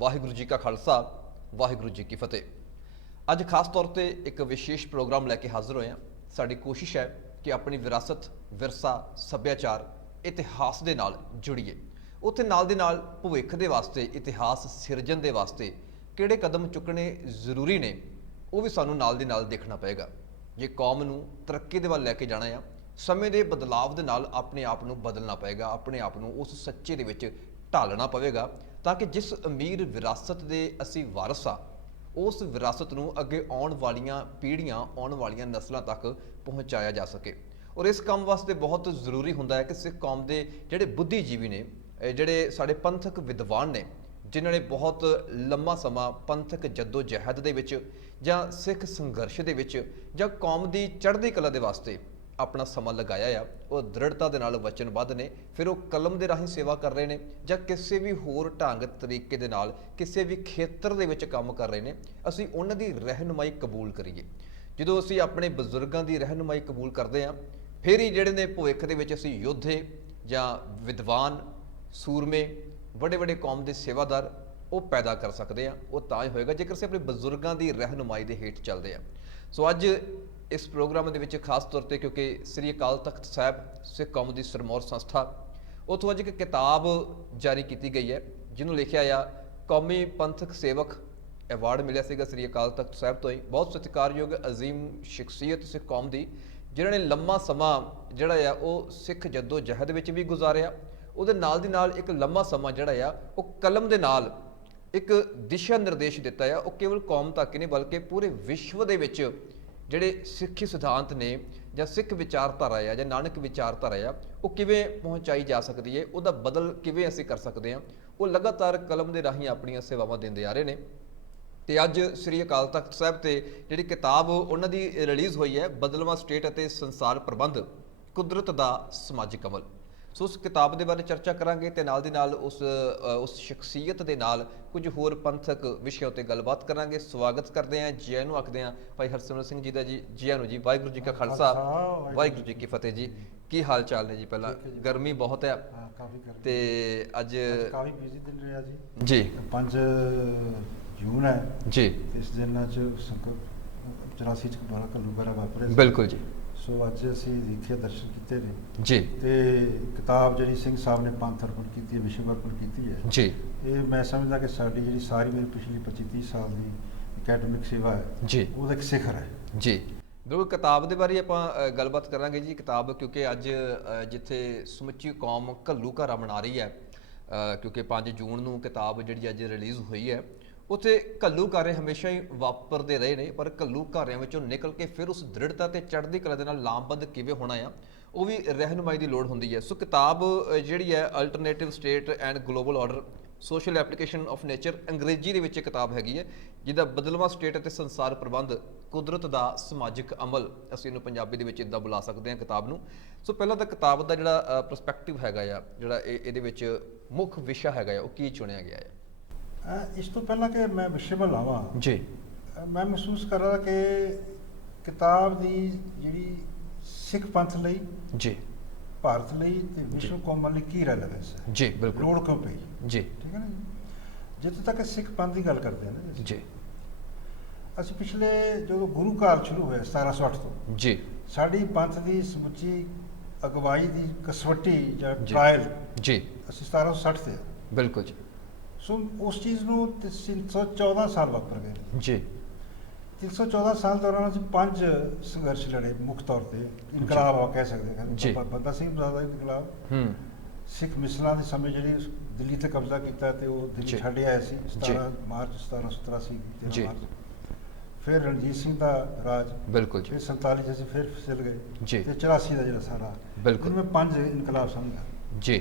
ਵਾਹਿਗੁਰੂ ਜੀ ਕਾ ਖਾਲਸਾ ਵਾਹਿਗੁਰੂ ਜੀ ਕੀ ਫਤਿਹ। ਅੱਜ ਖਾਸ ਤੌਰ ਤੇ ਇੱਕ ਵਿਸ਼ੇਸ਼ ਪ੍ਰੋਗਰਾਮ ਲੈ ਕੇ ਹਾਜ਼ਰ ਹੋਏ ਹਾਂ। ਸਾਡੀ ਕੋਸ਼ਿਸ਼ ਹੈ ਕਿ ਆਪਣੀ ਵਿਰਾਸਤ, ਵਿਰਸਾ, ਸੱਭਿਆਚਾਰ, ਇਤਿਹਾਸ ਦੇ ਨਾਲ ਜੁੜੀਏ। ਉੱਥੇ ਨਾਲ ਦੇ ਨਾਲ ਭਵਿੱਖ ਦੇ ਵਾਸਤੇ, ਇਤਿਹਾਸ ਸਿਰਜਣ ਦੇ ਵਾਸਤੇ ਕਿਹੜੇ ਕਦਮ ਚੁੱਕਣੇ ਜ਼ਰੂਰੀ ਨੇ, ਉਹ ਵੀ ਸਾਨੂੰ ਨਾਲ ਦੇ ਨਾਲ ਦੇਖਣਾ ਪਏਗਾ। ਜੇ ਕੌਮ ਨੂੰ ਤਰੱਕੀ ਦੇ ਵੱਲ ਲੈ ਕੇ ਜਾਣਾ ਆ, ਸਮੇਂ ਦੇ ਬਦਲਾਵ ਦੇ ਨਾਲ ਆਪਣੇ ਆਪ ਨੂੰ ਬਦਲਣਾ ਪਏਗਾ, ਆਪਣੇ ਆਪ ਨੂੰ ਉਸ ਸੱਚੇ ਦੇ ਵਿੱਚ ਢਾਲਣਾ ਪਵੇਗਾ, ਤਾਂ ਕਿ ਜਿਸ ਅਮੀਰ ਵਿਰਾਸਤ ਦੇ ਅਸੀਂ ਵਾਰਸ ਆ, ਉਸ ਵਿਰਾਸਤ ਨੂੰ ਅੱਗੇ ਆਉਣ ਵਾਲੀਆਂ ਪੀੜ੍ਹੀਆਂ, ਆਉਣ ਵਾਲੀਆਂ ਨਸਲਾਂ ਤੱਕ ਪਹੁੰਚਾਇਆ ਜਾ ਸਕੇ। ਔਰ ਇਸ ਕੰਮ ਵਾਸਤੇ ਬਹੁਤ ਜ਼ਰੂਰੀ ਹੁੰਦਾ ਹੈ ਕਿ ਸਿੱਖ ਕੌਮ ਦੇ ਜਿਹੜੇ ਬੁੱਧੀਜੀਵੀ ਨੇ, ਜਿਹੜੇ ਸਾਡੇ ਪੰਥਕ ਵਿਦਵਾਨ ਨੇ, ਜਿਨ੍ਹਾਂ ਨੇ ਬਹੁਤ ਲੰਮਾ ਸਮਾਂ ਪੰਥਕ ਜੱਦੋ ਜਹਿਦ ਦੇ ਵਿੱਚ ਜਾਂ ਸਿੱਖ ਸੰਘਰਸ਼ ਦੇ ਵਿੱਚ ਜਾਂ ਕੌਮ ਦੀ ਚੜ੍ਹਦੀ ਕਲਾ ਦੇ ਵਾਸਤੇ ਆਪਣਾ ਸਮਾਂ ਲਗਾਇਆ ਆ, ਉਹ ਦ੍ਰਿੜਤਾ ਦੇ ਨਾਲ ਵਚਨਬੱਧ ਨੇ। ਫਿਰ ਉਹ ਕਲਮ ਦੇ ਰਾਹੀਂ ਸੇਵਾ ਕਰ ਰਹੇ ਨੇ ਜਾਂ ਕਿਸੇ ਵੀ ਹੋਰ ਢੰਗ ਤਰੀਕੇ ਦੇ ਨਾਲ ਕਿਸੇ ਵੀ ਖੇਤਰ ਦੇ ਵਿੱਚ ਕੰਮ ਕਰ ਰਹੇ ਨੇ। ਅਸੀਂ ਉਹਨਾਂ ਦੀ ਰਹਿਨੁਮਾਈ ਕਬੂਲ ਕਰੀਏ। ਜਦੋਂ ਅਸੀਂ ਆਪਣੇ ਬਜ਼ੁਰਗਾਂ ਦੀ ਰਹਿਨੁਮਾਈ ਕਬੂਲ ਕਰਦੇ ਹਾਂ, ਫਿਰ ਹੀ ਜਿਹੜੇ ਨੇ ਭਵਿੱਖ ਦੇ ਵਿੱਚ ਅਸੀਂ ਯੋਧੇ ਜਾਂ ਵਿਦਵਾਨ, ਸੂਰਮੇ, ਵੱਡੇ ਵੱਡੇ ਕੌਮ ਦੇ ਸੇਵਾਦਾਰ ਉਹ ਪੈਦਾ ਕਰ ਸਕਦੇ ਹਾਂ। ਉਹ ਤਾਂ ਹੀ ਹੋਏਗਾ ਜੇਕਰ ਅਸੀਂ ਆਪਣੇ ਬਜ਼ੁਰਗਾਂ ਦੀ ਰਹਿਨੁਮਾਈ ਦੇ ਹੇਠ ਚੱਲਦੇ ਹਾਂ। ਸੋ ਅੱਜ ਇਸ ਪ੍ਰੋਗਰਾਮ ਦੇ ਵਿੱਚ ਖਾਸ ਤੌਰ ਤੇ, ਕਿਉਂਕਿ ਸ੍ਰੀ ਅਕਾਲ ਤਖਤ ਸਾਹਿਬ ਸਿੱਖ ਕੌਮ ਦੀ ਸਿਰਮੌਰ ਸੰਸਥਾ, ਉੱਥੋਂ ਅੱਜ ਇੱਕ ਕਿਤਾਬ ਜਾਰੀ ਕੀਤੀ ਗਈ ਹੈ, ਜਿਹਨੂੰ ਲਿਖਿਆ ਆ ਕੌਮੀ ਪੰਥਕ ਸੇਵਕ ਐਵਾਰਡ ਮਿਲਿਆ ਸੀਗਾ ਸ੍ਰੀ ਅਕਾਲ ਤਖਤ ਸਾਹਿਬ ਤੋਂ ਹੀ। ਬਹੁਤ ਸਤਿਕਾਰਯੋਗ ਅਜ਼ੀਮ ਸ਼ਖਸੀਅਤ ਸਿੱਖ ਕੌਮ ਦੀ, ਜਿਨ੍ਹਾਂ ਨੇ ਲੰਮਾ ਸਮਾਂ ਜਿਹੜਾ ਆ ਉਹ ਸਿੱਖ ਜੱਦੋ ਜਹਿਦ ਵਿੱਚ ਵੀ ਗੁਜ਼ਾਰਿਆ। ਉਹਦੇ ਨਾਲ ਦੀ ਨਾਲ ਇੱਕ ਲੰਮਾ ਸਮਾਂ ਜਿਹੜਾ ਆ ਉਹ ਕਲਮ ਦੇ ਨਾਲ ਇੱਕ ਦਿਸ਼ਾ ਨਿਰਦੇਸ਼ ਦਿੱਤਾ ਆ। ਉਹ ਕੇਵਲ ਕੌਮ ਤੱਕ ਹੀ ਨਹੀਂ ਬਲਕਿ ਪੂਰੇ ਵਿਸ਼ਵ ਦੇ ਵਿੱਚ ਜਿਹੜੇ ਸਿੱਖੀ ਸਿਧਾਂਤ ਨੇ ਜਾਂ ਸਿੱਖ ਵਿਚਾਰਧਾਰਾ ਆ ਜਾਂ ਨਾਨਕ ਵਿਚਾਰਧਾਰਾ ਆ, ਉਹ ਕਿਵੇਂ ਪਹੁੰਚਾਈ ਜਾ ਸਕਦੀ ਹੈ, ਉਹਦਾ ਬਦਲ ਕਿਵੇਂ ਅਸੀਂ ਕਰ ਸਕਦੇ ਹਾਂ, ਉਹ ਲਗਾਤਾਰ ਕਲਮ ਦੇ ਰਾਹੀਂ ਆਪਣੀਆਂ ਸੇਵਾਵਾਂ ਦਿੰਦੇ ਆ ਰਹੇ ਨੇ। ਤੇ ਅੱਜ ਸ੍ਰੀ ਅਕਾਲ ਤਖਤ ਸਾਹਿਬ ਤੇ ਜਿਹੜੀ ਕਿਤਾਬ ਉਹਨਾਂ ਦੀ ਰਿਲੀਜ਼ ਹੋਈ ਹੈ, ਬਦਲਵਾਂ ਸਟੇਟ ਅਤੇ ਸੰਸਾਰ ਪ੍ਰਬੰਧ, ਕੁਦਰਤ ਦਾ ਸਮਾਜਿਕ ਅਮਲ। ਸੋ ਉਸ ਕਿਤਾਬ ਦੇ ਬਾਰੇ ਚਰਚਾ ਕਰਾਂਗੇ ਤੇ ਨਾਲ ਦੀ ਨਾਲ ਉਸ ਸ਼ਖਸੀਅਤ ਦੇ ਨਾਲ ਕੁਝ ਹੋਰ ਪੰਥਕ ਵਿਸ਼ਿਆਂ ਉੱਤੇ ਗੱਲਬਾਤ ਕਰਾਂਗੇ। ਸਵਾਗਤ ਕਰਦੇ ਹਾਂ, ਜੀ ਆਇਆਂ ਨੂੰ ਆਖਦੇ ਹਾਂ ਭਾਈ ਹਰਸਿਮਰਤ ਸਿੰਘ ਜੀ ਦਾ। ਜੀ ਆਇਆਂ ਨੂੰ ਜੀ। ਵਾਹਿਗੁਰੂ ਜੀ ਕਾ ਖਾਲਸਾ ਵਾਹਿਗੁਰੂ ਜੀ ਕੀ ਫਤਿਹ ਜੀ। ਕੀ ਹਾਲ ਚਾਲ ਨੇ ਜੀ? ਪਹਿਲਾਂ ਗਰਮੀ ਬਹੁਤ ਹੈ ਤੇ ਅੱਜ ਕਾਫੀ ਬਿਜ਼ੀ ਦਿਨ ਰਿਹਾ ਜੀ। ਜੀ 5 ਜੂਨ ਹੈ ਜੀ। ਇਸ ਦਿਨ 84 ਚ ਘੱਲੂਘਾਰਾ ਵਾਪਰਿਆ। ਬਿਲਕੁਲ ਜੀ। ਸੋ ਅੱਜ ਅਸੀਂ ਦੇਖੇ, ਦਰਸ਼ਨ ਕੀਤੇ ਨੇ ਜੀ। ਤੇ ਕਿਤਾਬ ਜਿਹੜੀ ਸਿੰਘ ਸਾਹਿਬ ਨੇ ਪੰਥ ਅਰਪਣ ਕੀਤੀ ਹੈ, ਵਿਸ਼ਵ ਅਰਪਣ ਕੀਤੀ ਹੈ ਜੀ। ਇਹ ਮੈਂ ਸਮਝਦਾ ਕਿ ਸਾਡੀ ਜਿਹੜੀ ਸਾਰੀ ਮੇਰੀ ਪਿਛਲੀ 25-30 ਸਾਲ ਦੀ ਅਕੈਡਮਿਕ ਸੇਵਾ ਹੈ ਜੀ, ਉਹਦਾ ਇੱਕ ਸਿਖਰ ਹੈ ਜੀ। ਬਿਲਕੁਲ ਕਿਤਾਬ ਦੇ ਬਾਰੇ ਆਪਾਂ ਗੱਲਬਾਤ ਕਰਾਂਗੇ ਜੀ। ਕਿਤਾਬ ਕਿਉਂਕਿ ਅੱਜ ਜਿੱਥੇ ਸਮੁੱਚੀ ਕੌਮ ਘੱਲੂਘਾਰਾ ਮਨਾ ਰਹੀ ਹੈ, ਕਿਉਂਕਿ 5 ਜੂਨ ਨੂੰ ਕਿਤਾਬ ਜਿਹੜੀ ਅੱਜ ਰਿਲੀਜ਼ ਹੋਈ ਹੈ, ਉੱਥੇ ਘੱਲੂਘਾਰੇ ਹਮੇਸ਼ਾ ਹੀ ਵਾਪਰਦੇ ਰਹੇ ਨੇ, ਪਰ ਘੱਲੂਘਾਰਿਆਂ ਵਿੱਚੋਂ ਨਿਕਲ ਕੇ ਫਿਰ ਉਸ ਦ੍ਰਿੜਤਾ ਤੇ ਚੜ੍ਹਦੀ ਕਲਾ ਦੇ ਨਾਲ ਲਾਮਬੱਧ ਕਿਵੇਂ ਹੋਣਾ ਆ, ਉਹ ਵੀ ਰਹਿਨੁਮਾਈ ਦੀ ਲੋੜ ਹੁੰਦੀ ਹੈ। ਸੋ ਕਿਤਾਬ ਜਿਹੜੀ ਹੈ alternative state and global order, social application of nature, ਅੰਗਰੇਜ਼ੀ ਦੇ ਵਿੱਚ ਕਿਤਾਬ ਹੈਗੀ ਹੈ, ਜਿਹਦਾ ਬਦਲਵਾਂ ਸਟੇਟ ਅਤੇ ਸੰਸਾਰ ਪ੍ਰਬੰਧ, ਕੁਦਰਤ ਦਾ ਸਮਾਜਿਕ ਅਮਲ, ਅਸੀਂ ਇਹਨੂੰ ਪੰਜਾਬੀ ਦੇ ਵਿੱਚ ਇੱਦਾਂ ਬੁਲਾ ਸਕਦੇ ਹਾਂ ਕਿਤਾਬ ਨੂੰ। ਸੋ ਪਹਿਲਾਂ ਤਾਂ ਕਿਤਾਬ ਦਾ ਜਿਹੜਾ ਪਰਸਪੈਕਟਿਵ ਹੈਗਾ ਆ, ਜਿਹੜਾ ਇਹਦੇ ਵਿੱਚ ਮੁੱਖ ਵਿਸ਼ਾ ਹੈਗਾ ਆ, ਉਹ ਕੀ ਚੁਣਿਆ ਗਿਆ ਹੈ? ਇਸ ਤੋਂ ਪਹਿਲਾਂ ਕਿ ਮੈਂ ਵਿਸ਼ੇ ਵੱਲ ਆਵਾਂ ਜੀ, ਮੈਂ ਮਹਿਸੂਸ ਕਰ ਰਿਹਾ ਕਿ ਕਿਤਾਬ ਦੀ ਜਿਹੜੀ ਸਿੱਖ ਪੰਥ ਲਈ, ਜੀ, ਭਾਰਤ ਲਈ ਤੇ ਵਿਸ਼ਵ ਕੌਮਾਂ ਲਈ ਕੀ ਰੈਲੇਵੈਂਸ ਹੈ, ਜੀ, ਬਿਲਕੁਲ, ਲੋੜ ਕਿਉਂ ਪਈ, ਜੀ, ਠੀਕ ਹੈ ਨਾ ਜੀ। ਜਿੱਥੇ ਤੱਕ ਸਿੱਖ ਪੰਥ ਦੀ ਗੱਲ ਕਰਦੇ ਹਾਂ ਨਾ ਜੀ, ਅਸੀਂ ਪਿਛਲੇ ਜਦੋਂ ਗੁਰੂ ਕਾਲ ਸ਼ੁਰੂ ਹੋਇਆ 1708 ਤੋਂ, ਜੀ, ਸਾਡੀ ਪੰਥ ਦੀ ਸਮੁੱਚੀ ਅਗਵਾਈ ਦੀ ਕਸਵੱਟੀ ਜਾਂ ਟ੍ਰਾਇਲ ਜੀ, ਅਸੀਂ 1760 ਤੇ, ਬਿਲਕੁਲ ਜੀ। ਸੋ ਉਸ ਚੀਜ਼ ਨੂੰ 314 ਸਾਲ ਵਾਪਰ ਗਏ ਜੀ। 314 ਸਾਲ ਦੌਰਾਨ ਅਸੀਂ 5 ਸੰਘਰਸ਼ ਲੜੇ, ਮੁੱਖ ਤੌਰ ਤੇ ਇਨਕਲਾਬ ਆ ਕਹਿ ਸਕਦੇ ਹਾਂ। ਬੰਦਾ ਸਿੰਘ ਬਹਾਦਰ ਦਾ ਇਨਕਲਾਬ, ਸਿੱਖ ਮਿਸਲਾਂ ਦੇ ਸਮੇਂ ਜਿਹੜੀ ਦਿੱਲੀ ਤੇ ਕਬਜ਼ਾ ਕੀਤਾ ਤੇ ਉਹ ਦਿੱਲੀ ਛੱਡ ਆਇਆ ਸੀ 17 ਮਾਰਚ 1783 13 ਮਾਰਚ। ਫਿਰ ਰਣਜੀਤ ਸਿੰਘ ਦਾ ਰਾਜ, ਬਿਲਕੁਲ ਜੀ। ਫਿਰ 47 ਚ ਅਸੀਂ ਫਿਰ ਫਿਸਲ ਗਏ ਜੀ। ਤੇ 84 ਦਾ ਜਿਹੜਾ ਸਾਰਾ, ਬਿਲਕੁਲ, ਮੈਂ 5 ਇਨਕਲਾਬ ਸਮਝਦਾ ਜੀ।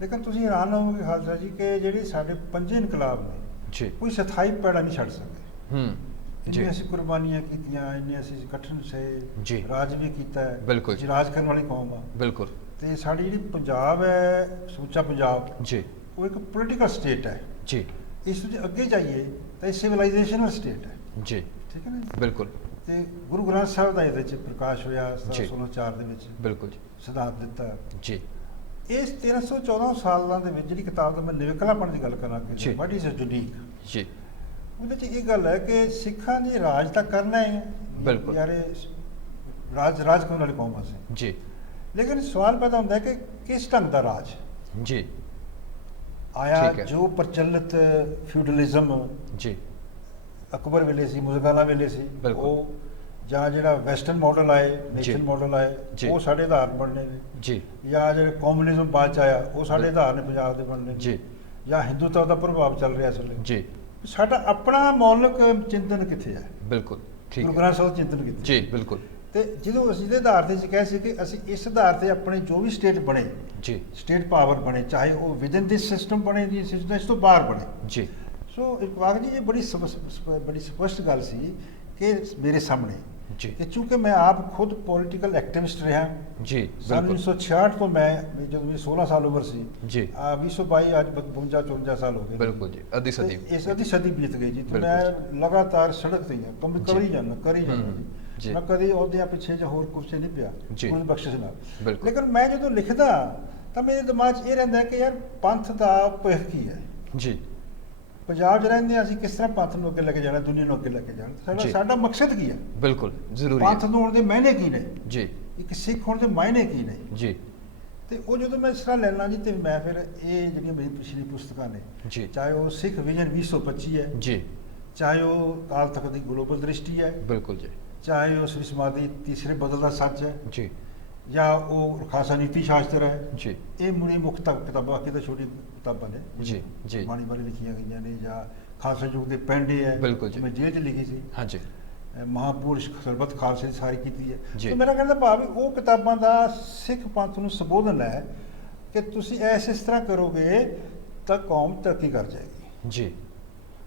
ਲੇਕਿਨ ਤੁਸੀਂ ਹੈਰਾਨ ਹੋਵੋਗੇ ਖਾਲਸਾ ਜੀ ਕਿ ਜਿਹੜੇ ਸਾਡੇ 5 ਇਨਕਲਾਬ ਨੇ, ਜੀ, ਕੋਈ ਸਥਾਈ ਪੈੜਾ ਨਹੀਂ ਛੱਡ ਸਕਦੇ। ਇੰਨੇ ਅਸੀਂ ਕੁਰਬਾਨੀਆਂ ਕੀਤੀਆਂ, ਇੰਨੇ ਅਸੀਂ ਕਠਿਨ ਸਹੇ, ਰਾਜ ਵੀ ਕੀਤਾ ਹੈ, ਬਿਲਕੁਲ, ਰਾਜ ਕਰਨ ਵਾਲੀ ਕੌਮ ਆ, ਬਿਲਕੁਲ। ਤੇ ਸਾਡੀ ਜਿਹੜੀ ਪੰਜਾਬ ਹੈ, ਸਮੁੱਚਾ ਪੰਜਾਬ, ਜੀ, ਉਹ ਇੱਕ ਪੋਲੀਟੀਕਲ ਸਟੇਟ ਹੈ। ਜੀ। ਇਸ ਤੋਂ ਜੇ ਅੱਗੇ ਜਾਈਏ ਤਾਂ ਇਹ ਸਿਵਲਾਈਜੇਸ਼ਨਲ ਸਟੇਟ ਹੈ। ਜੀ, ਠੀਕ ਹੈ ਨਾ ਜੀ। ਬਿਲਕੁਲ। ਤੇ ਗੁਰੂ ਗ੍ਰੰਥ ਸਾਹਿਬ ਦਾ ਇਹਦੇ 'ਚ ਪ੍ਰਕਾਸ਼ ਹੋਇਆ 1716 ਦੇ ਵਿੱਚ, ਬਿਲਕੁਲ ਜੀ, ਸਿਧਾਂਤ ਦਿੱਤਾ ਜੀ। ਇਸ 1314 ਸਾਲਾਂ ਦੇ ਵਿੱਚ ਜਿਹੜੀ ਕਿਤਾਬ ਦਾ ਮੈਂ ਨਿਵੇਕਲਾਪਣ ਦੀ ਗੱਲ ਕਰਾਂ ਕਿ ਵਾਟ ਇਜ਼ ਯੂਨੀਕ, ਜੀ ਉਹਦੇ 'ਚ ਇਹ ਗੱਲ ਹੈ ਕਿ ਸਿੱਖਾਂ ਨੇ ਰਾਜ ਤਾਂ ਕਰਨਾ ਹੀ ਹੈ, ਬਿਲਕੁਲ। ਯਾਰ ਰਾਜ ਕਰਨ ਵਾਲੀ ਕੌਮ ਅਸੀਂ, ਜੀ ਲੇਕਿਨ ਸਵਾਲ ਪੈਦਾ ਹੁੰਦਾ ਹੈ ਕਿ ਕਿਸ ਢੰਗ ਦਾ ਰਾਜ ਜੀ ਆਇਆ। ਠੀਕ ਹੈ। ਜੋ ਪ੍ਰਚਲਿਤ ਫਿਊਡਲਿਜ਼ਮ ਜੀ ਅਕਬਰ ਵੇਲੇ ਸੀ, ਮੁਗਲਾਂ ਵੇਲੇ ਸੀ, ਬਿਲਕੁਲ। ਉਹ ਜਾਂ ਜਿਹੜਾ ਵੈਸਟਰਨ ਮਾਡਲ ਆਏ, ਨੇਸ਼ਨ ਮਾਡਲ ਆਏ, ਜੀ। ਉਹ ਸਾਡੇ ਆਧਾਰ ਬਣਨੇ ਨੇ, ਜੀ ਜਾਂ ਜਿਹੜੇ ਕਮਿਊਨਿਜ਼ਮ ਬਾਅਦ ਚ ਆਇਆ ਉਹ ਸਾਡੇ ਆਧਾਰ ਨੇ ਪੰਜਾਬ ਦੇ ਬਣਨੇ ਨੇ, ਜੀ ਜਾਂ ਹਿੰਦੂਤਵ ਦਾ ਪ੍ਰਭਾਵ ਚੱਲ ਰਿਹਾ ਇਸ ਵੇਲੇ। ਜੀ ਸਾਡਾ ਆਪਣਾ ਮੌਲਿਕ ਚਿੰਤਨ ਕਿੱਥੇ ਹੈ? ਬਿਲਕੁਲ ਠੀਕ ਗੁਰੂ ਹੈ। ਗ੍ਰੰਥ ਸਾਹਿਬ ਦਾ ਚਿੰਤਨ ਕਿੱਥੇ? ਜੀ ਬਿਲਕੁਲ। ਤੇ ਜਦੋਂ ਅਸੀਂ ਇਹਦੇ ਆਧਾਰ ਤੇ ਅਸੀਂ ਕਹੇ ਸੀ ਕਿ ਅਸੀਂ ਇਸ ਆਧਾਰ ਤੇ ਆਪਣੇ ਜੋ ਵੀ ਸਟੇਟ ਬਣੇ, ਜੀ ਸਟੇਟ ਪਾਵਰ ਬਣੇ, ਚਾਹੇ ਉਹ ਵਿਦਨ ਦਿਸ ਸਿਸਟਮ ਬਣੇ ਜੀ, ਸਿਸਟਮ ਇਸ ਤੋਂ ਬਾਹਰ ਬਣੇ। ਜੀ ਸੋ ਇਕਬਾਲ ਜੀ ਇਹ ਬੜੀ ਸਪਸ਼ਟ ਗੱਲ ਸੀ ਕਿ ਮੇਰੇ ਸਾਹਮਣੇ ਜੀ ਕਿ ਚूंकि ਮੈਂ ਆਪ ਖੁਦ ਪੋਲੀਟੀਕਲ ਐਕਟਿਵਿਸਟ ਰਿਹਾ, ਜੀ ਸਾਲ ਬਿਲਕੁਲ 1966 ਤੋਂ ਮੈਂ ਜਦੋਂ ਮੇਰੀ 16 ਸਾਲ ਉਮਰ ਸੀ, ਜੀ 2022 ਅੱਜ 52 54 ਸਾਲ ਹੋ ਗਏ। ਬਿਲਕੁਲ ਜੀ ਅੱਧੀ ਸਦੀ ਤੇ ਇਸ ਅੱਧੀ ਸਦੀ ਬੀਤ ਗਈ ਜੀ, ਤੇ ਬਿਲਕੁਲ ਮੈਂ ਲਗਾਤਾਰ ਸੜਕ ਤੇ ਹੀ ਹਾਂ, ਕੰਮ ਜੀ। ਕਰੀ ਜਾਂਦਾ ਜੀ। ਜੀ। ਮੈਂ ਕਦੇ ਉਹਦਿਆਂ ਪਿੱਛੇ ਜਾਂ ਹੋਰ ਕੁਛ ਨਹੀਂ ਪਿਆ, ਜੀ। ਕੋਈ ਬਖਸ਼ਿਸ਼ ਨਾਲ। ਬਿਲਕੁਲ। ਲੇਕਿਨ ਮੈਂ ਜਦੋਂ ਲਿਖਦਾ ਤਾਂ ਮੇਰੇ ਦਿਮਾਗ 'ਚ ਇਹ ਰਹਿੰਦਾ ਕਿ ਯਾਰ ਪੰਥ ਦਾ ਭਵਿੱਖ ਕੀ ਹੈ? ਜੀ ਪੰਜਾਬ 'ਚ ਰਹਿੰਦੇ ਹਾਂ ਅਸੀਂ, ਕਿਸ ਤਰ੍ਹਾਂ ਪੰਥ ਨੂੰ ਅੱਗੇ ਲੈ ਕੇ ਜਾਣਾ, ਦੁਨੀਆ ਨੂੰ ਅੱਗੇ ਲੈ ਕੇ ਜਾਣਾ, ਜੀ। ਸਾਡਾ ਮਕਸਦ ਕੀ ਹੈ? ਬਿਲਕੁਲ ਜ਼ਰੂਰੀ ਪੰਥ ਹੈ। ਨੂੰ ਹੋਣ ਦੇ ਮਾਇਨੇ ਕੀ ਨੇ? ਜੀ ਇੱਕ ਸਿੱਖ ਹੋਣ ਦੇ ਮਾਇਨੇ ਕੀ ਨੇ? ਜੀ ਤੇ ਉਹ ਜਦੋਂ ਮੈਂ ਇਸ ਤਰ੍ਹਾਂ ਲੈਣਾ ਜੀ, ਤੇ ਮੈਂ ਫਿਰ ਇਹ ਜਿਹੜੀਆਂ ਮੇਰੀ ਪਿਛਲੀ ਪੁਸਤਕਾਂ ਨੇ, ਜੀ ਚਾਹੇ ਉਹ ਸਿੱਖ ਵਿਜ਼ਨ 2025 ਹੈ, ਜੀ ਚਾਹੇ ਉਹ ਕਾਲ ਤਖਤ ਦੀ ਗਲੋਬਲ ਦ੍ਰਿਸ਼ਟੀ ਹੈ, ਬਿਲਕੁਲ ਜੀ ਚਾਹੇ ਉਹ ਸ੍ਰੀ ਸਮਾਧੀ ਤੀਸਰੇ ਬਦਲ ਦਾ ਸੱਚ ਹੈ, ਜੀ ਜਾਂ ਉਹ ਖਾਲਸਾ ਨੀਤੀ ਸ਼ਾਸਤਰ ਹੈ। ਜੀ ਇਹ ਮੇਰੀ ਮੁੱਖ ਕਿਤਾਬਾਂ, ਬਾਕੀ ਤਾਂ ਛੋਟੀ ਕਿਤਾਬਾਂ ਨੇ ਜੀ ਜੀ ਬਾਣੀ ਬਾਰੇ ਲਿਖੀਆਂ ਗਈਆਂ ਨੇ, ਜਾਂ ਖਾਲਸਾ ਯੁੱਗ ਦੇ ਪੈਂਡੇ ਹੈ, ਬਿਲਕੁਲ ਜੀ। ਮੈਂ ਜੇਲ੍ਹ 'ਚ ਲਿਖੀ ਸੀ, ਹਾਂਜੀ ਮਹਾਪੁਰਸ਼ ਸਰਬੱਤ ਖਾਲਸੇ ਦੀ ਸਾਰੀ ਕੀਤੀ ਹੈ। ਜੀ। ਤੇ ਮੇਰਾ ਕਹਿੰਦਾ ਭਾਵ ਵੀ ਉਹ ਕਿਤਾਬਾਂ ਦਾ ਸਿੱਖ ਪੰਥ ਨੂੰ ਸੰਬੋਧਨ ਹੈ ਕਿ ਤੁਸੀਂ ਇਸ ਤਰ੍ਹਾਂ ਕਰੋਗੇ ਤਾਂ ਕੌਮ ਤਰੱਕੀ ਕਰ ਜਾਏਗੀ। ਜੀ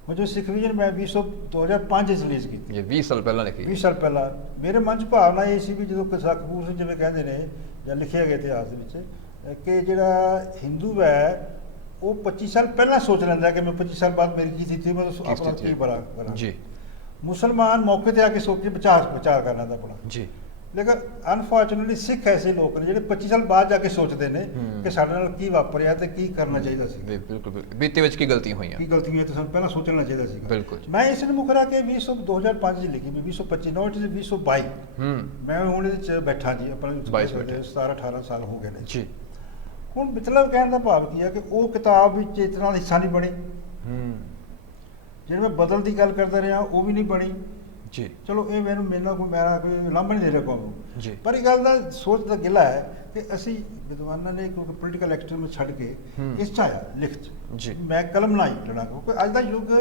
ਉਹ ਜੋ ਸਿੱਖ ਵਿਜ਼ਨ ਮੈਂ 2005 ਵਿੱਚ ਰਿਲੀਜ਼ ਕੀਤੀ, ਇਹ 20 ਸਾਲ ਪਹਿਲਾਂ ਲਿਖੀ 20 ਸਾਲ ਪਹਿਲਾਂ, ਮੇਰੇ ਮਨ 'ਚ ਭਾਵਨਾ ਇਹ ਸੀ ਵੀ ਜਦੋਂ ਕਸਾ ਕਪੂਰ ਸਿੰਘ ਜਿਵੇਂ ਕਹਿੰਦੇ ਨੇ ਜਾਂ ਲਿਖਿਆ ਗਿਆ ਇਤਿਹਾਸ ਦੇ ਵਿੱਚ ਕਿ ਜਿਹੜਾ ਹਿੰਦੂ ਹੈ ਉਹ 25 ਸਾਲ ਪਹਿਲਾਂ ਸੋਚ ਲੈਂਦਾ ਕਿ ਮੈਂ 25 ਸਾਲ ਬਾਅਦ ਮੇਰੀ ਕੀ ਸਥਿਤੀ, ਮੈਂ ਆਪਣਾ ਸਥਿਤੀ ਕੀ ਹੈ। ਬੜਾ ਕਰਾਂ। ਜੀ ਮੁਸਲਮਾਨ ਮੌਕੇ ਤੇ ਆ ਕੇ ਸੋਚ ਕੇ ਵਿਚਾਰ ਕਰਨਾ ਤਾਂ ਆਪਣਾ, ਜੀ ਲੇਕਿਨ ਅਨਫੋਰਚੂਨੇਟਲੀ ਸਿੱਖ ਐਸੇ ਲੋਕ ਨੇ ਜਿਹੜੇ 25 ਸਾਲ ਬਾਅਦ ਜਾ ਕੇ ਸੋਚਦੇ ਨੇ ਹੂੰ। ਕਿ ਸਾਡੇ ਨਾਲ ਕੀ ਵਾਪਰਿਆ ਤੇ ਕੀ ਕਰਨਾ ਚਾਹੀਦਾ ਸੀ, ਬਿਲਕੁਲ ਬੀਤੇ ਵਿੱਚ ਕੀ ਗਲਤੀਆਂ ਹੋਈਆਂ। ਕੀ ਗਲਤੀਆਂ ਹੋਈਆਂ ਤੇ ਸਾਨੂੰ ਪਹਿਲਾਂ ਸੋਚਣਾ ਚਾਹੀਦਾ ਸੀ। ਬਿਲਕੁਲ ਜੀ। ਮੈਂ ਇਸ ਨੂੰ ਮੁੱਖ ਰੱਖ ਕੇ 2005 ਚ ਲਿਖੀ, ਮੈਂ 2025 ਨੋਟ 2022 ਹੂੰ ਮੈਂ ਹੁਣ ਇਹਦੇ ਚ ਬੈਠਾ ਜੀ, ਆਪਣਾ 22 ਬੈਠੇ। 17-18 ਸਾਲ ਹੋ ਗਏ ਨੇ ਜੀ ਹੁਣ। ਮਤਲਬ ਕਹਿਣ ਦਾ ਭਾਵ ਕੀ ਹੈ ਕਿ ਉਹ ਕਿਤਾਬ ਵਿੱਚ ਇਤਨਾ ਹਿੱਸਾ ਨਹੀਂ ਬਣੀ, ਹੂੰ ਜਿਹੜੇ ਮੈਂ ਬਦਲ ਦੀ ਗੱਲ ਕਰਦਾ ਰਿਹਾ ਉਹ ਵੀ ਨਹੀਂ ਬਣੀ। ਜੀ ਚਲੋ ਇਹ ਮੈਨੂੰ ਮੇਰਾ ਕੋਈ ਲਾਂਭਾ ਨਹੀਂ ਦੇ ਰਿਹਾ ਕੌਮ ਨੂੰ, ਜੀ ਪਰ ਇਹ ਗੱਲ ਦਾ ਸੋਚ ਦਾ ਗਿਲਾ ਹੈ ਕਿ ਅਸੀਂ ਵਿਦਵਾਨਾਂ ਨੇ ਕਿਉਂਕਿ ਪੋਲੀਟੀਕਲ ਐਕਟਿਵ ਛੱਡ ਕੇ ਹੂੰ। ਇਸ 'ਚ ਆਇਆ ਲਿਖਤ 'ਚ। ਜੀ ਮੈਂ ਕਲਮ ਨਾਲ ਹੀ ਲੜਾਂਗਾ ਕਿਉਂਕਿ ਅੱਜ ਦਾ ਯੁੱਗ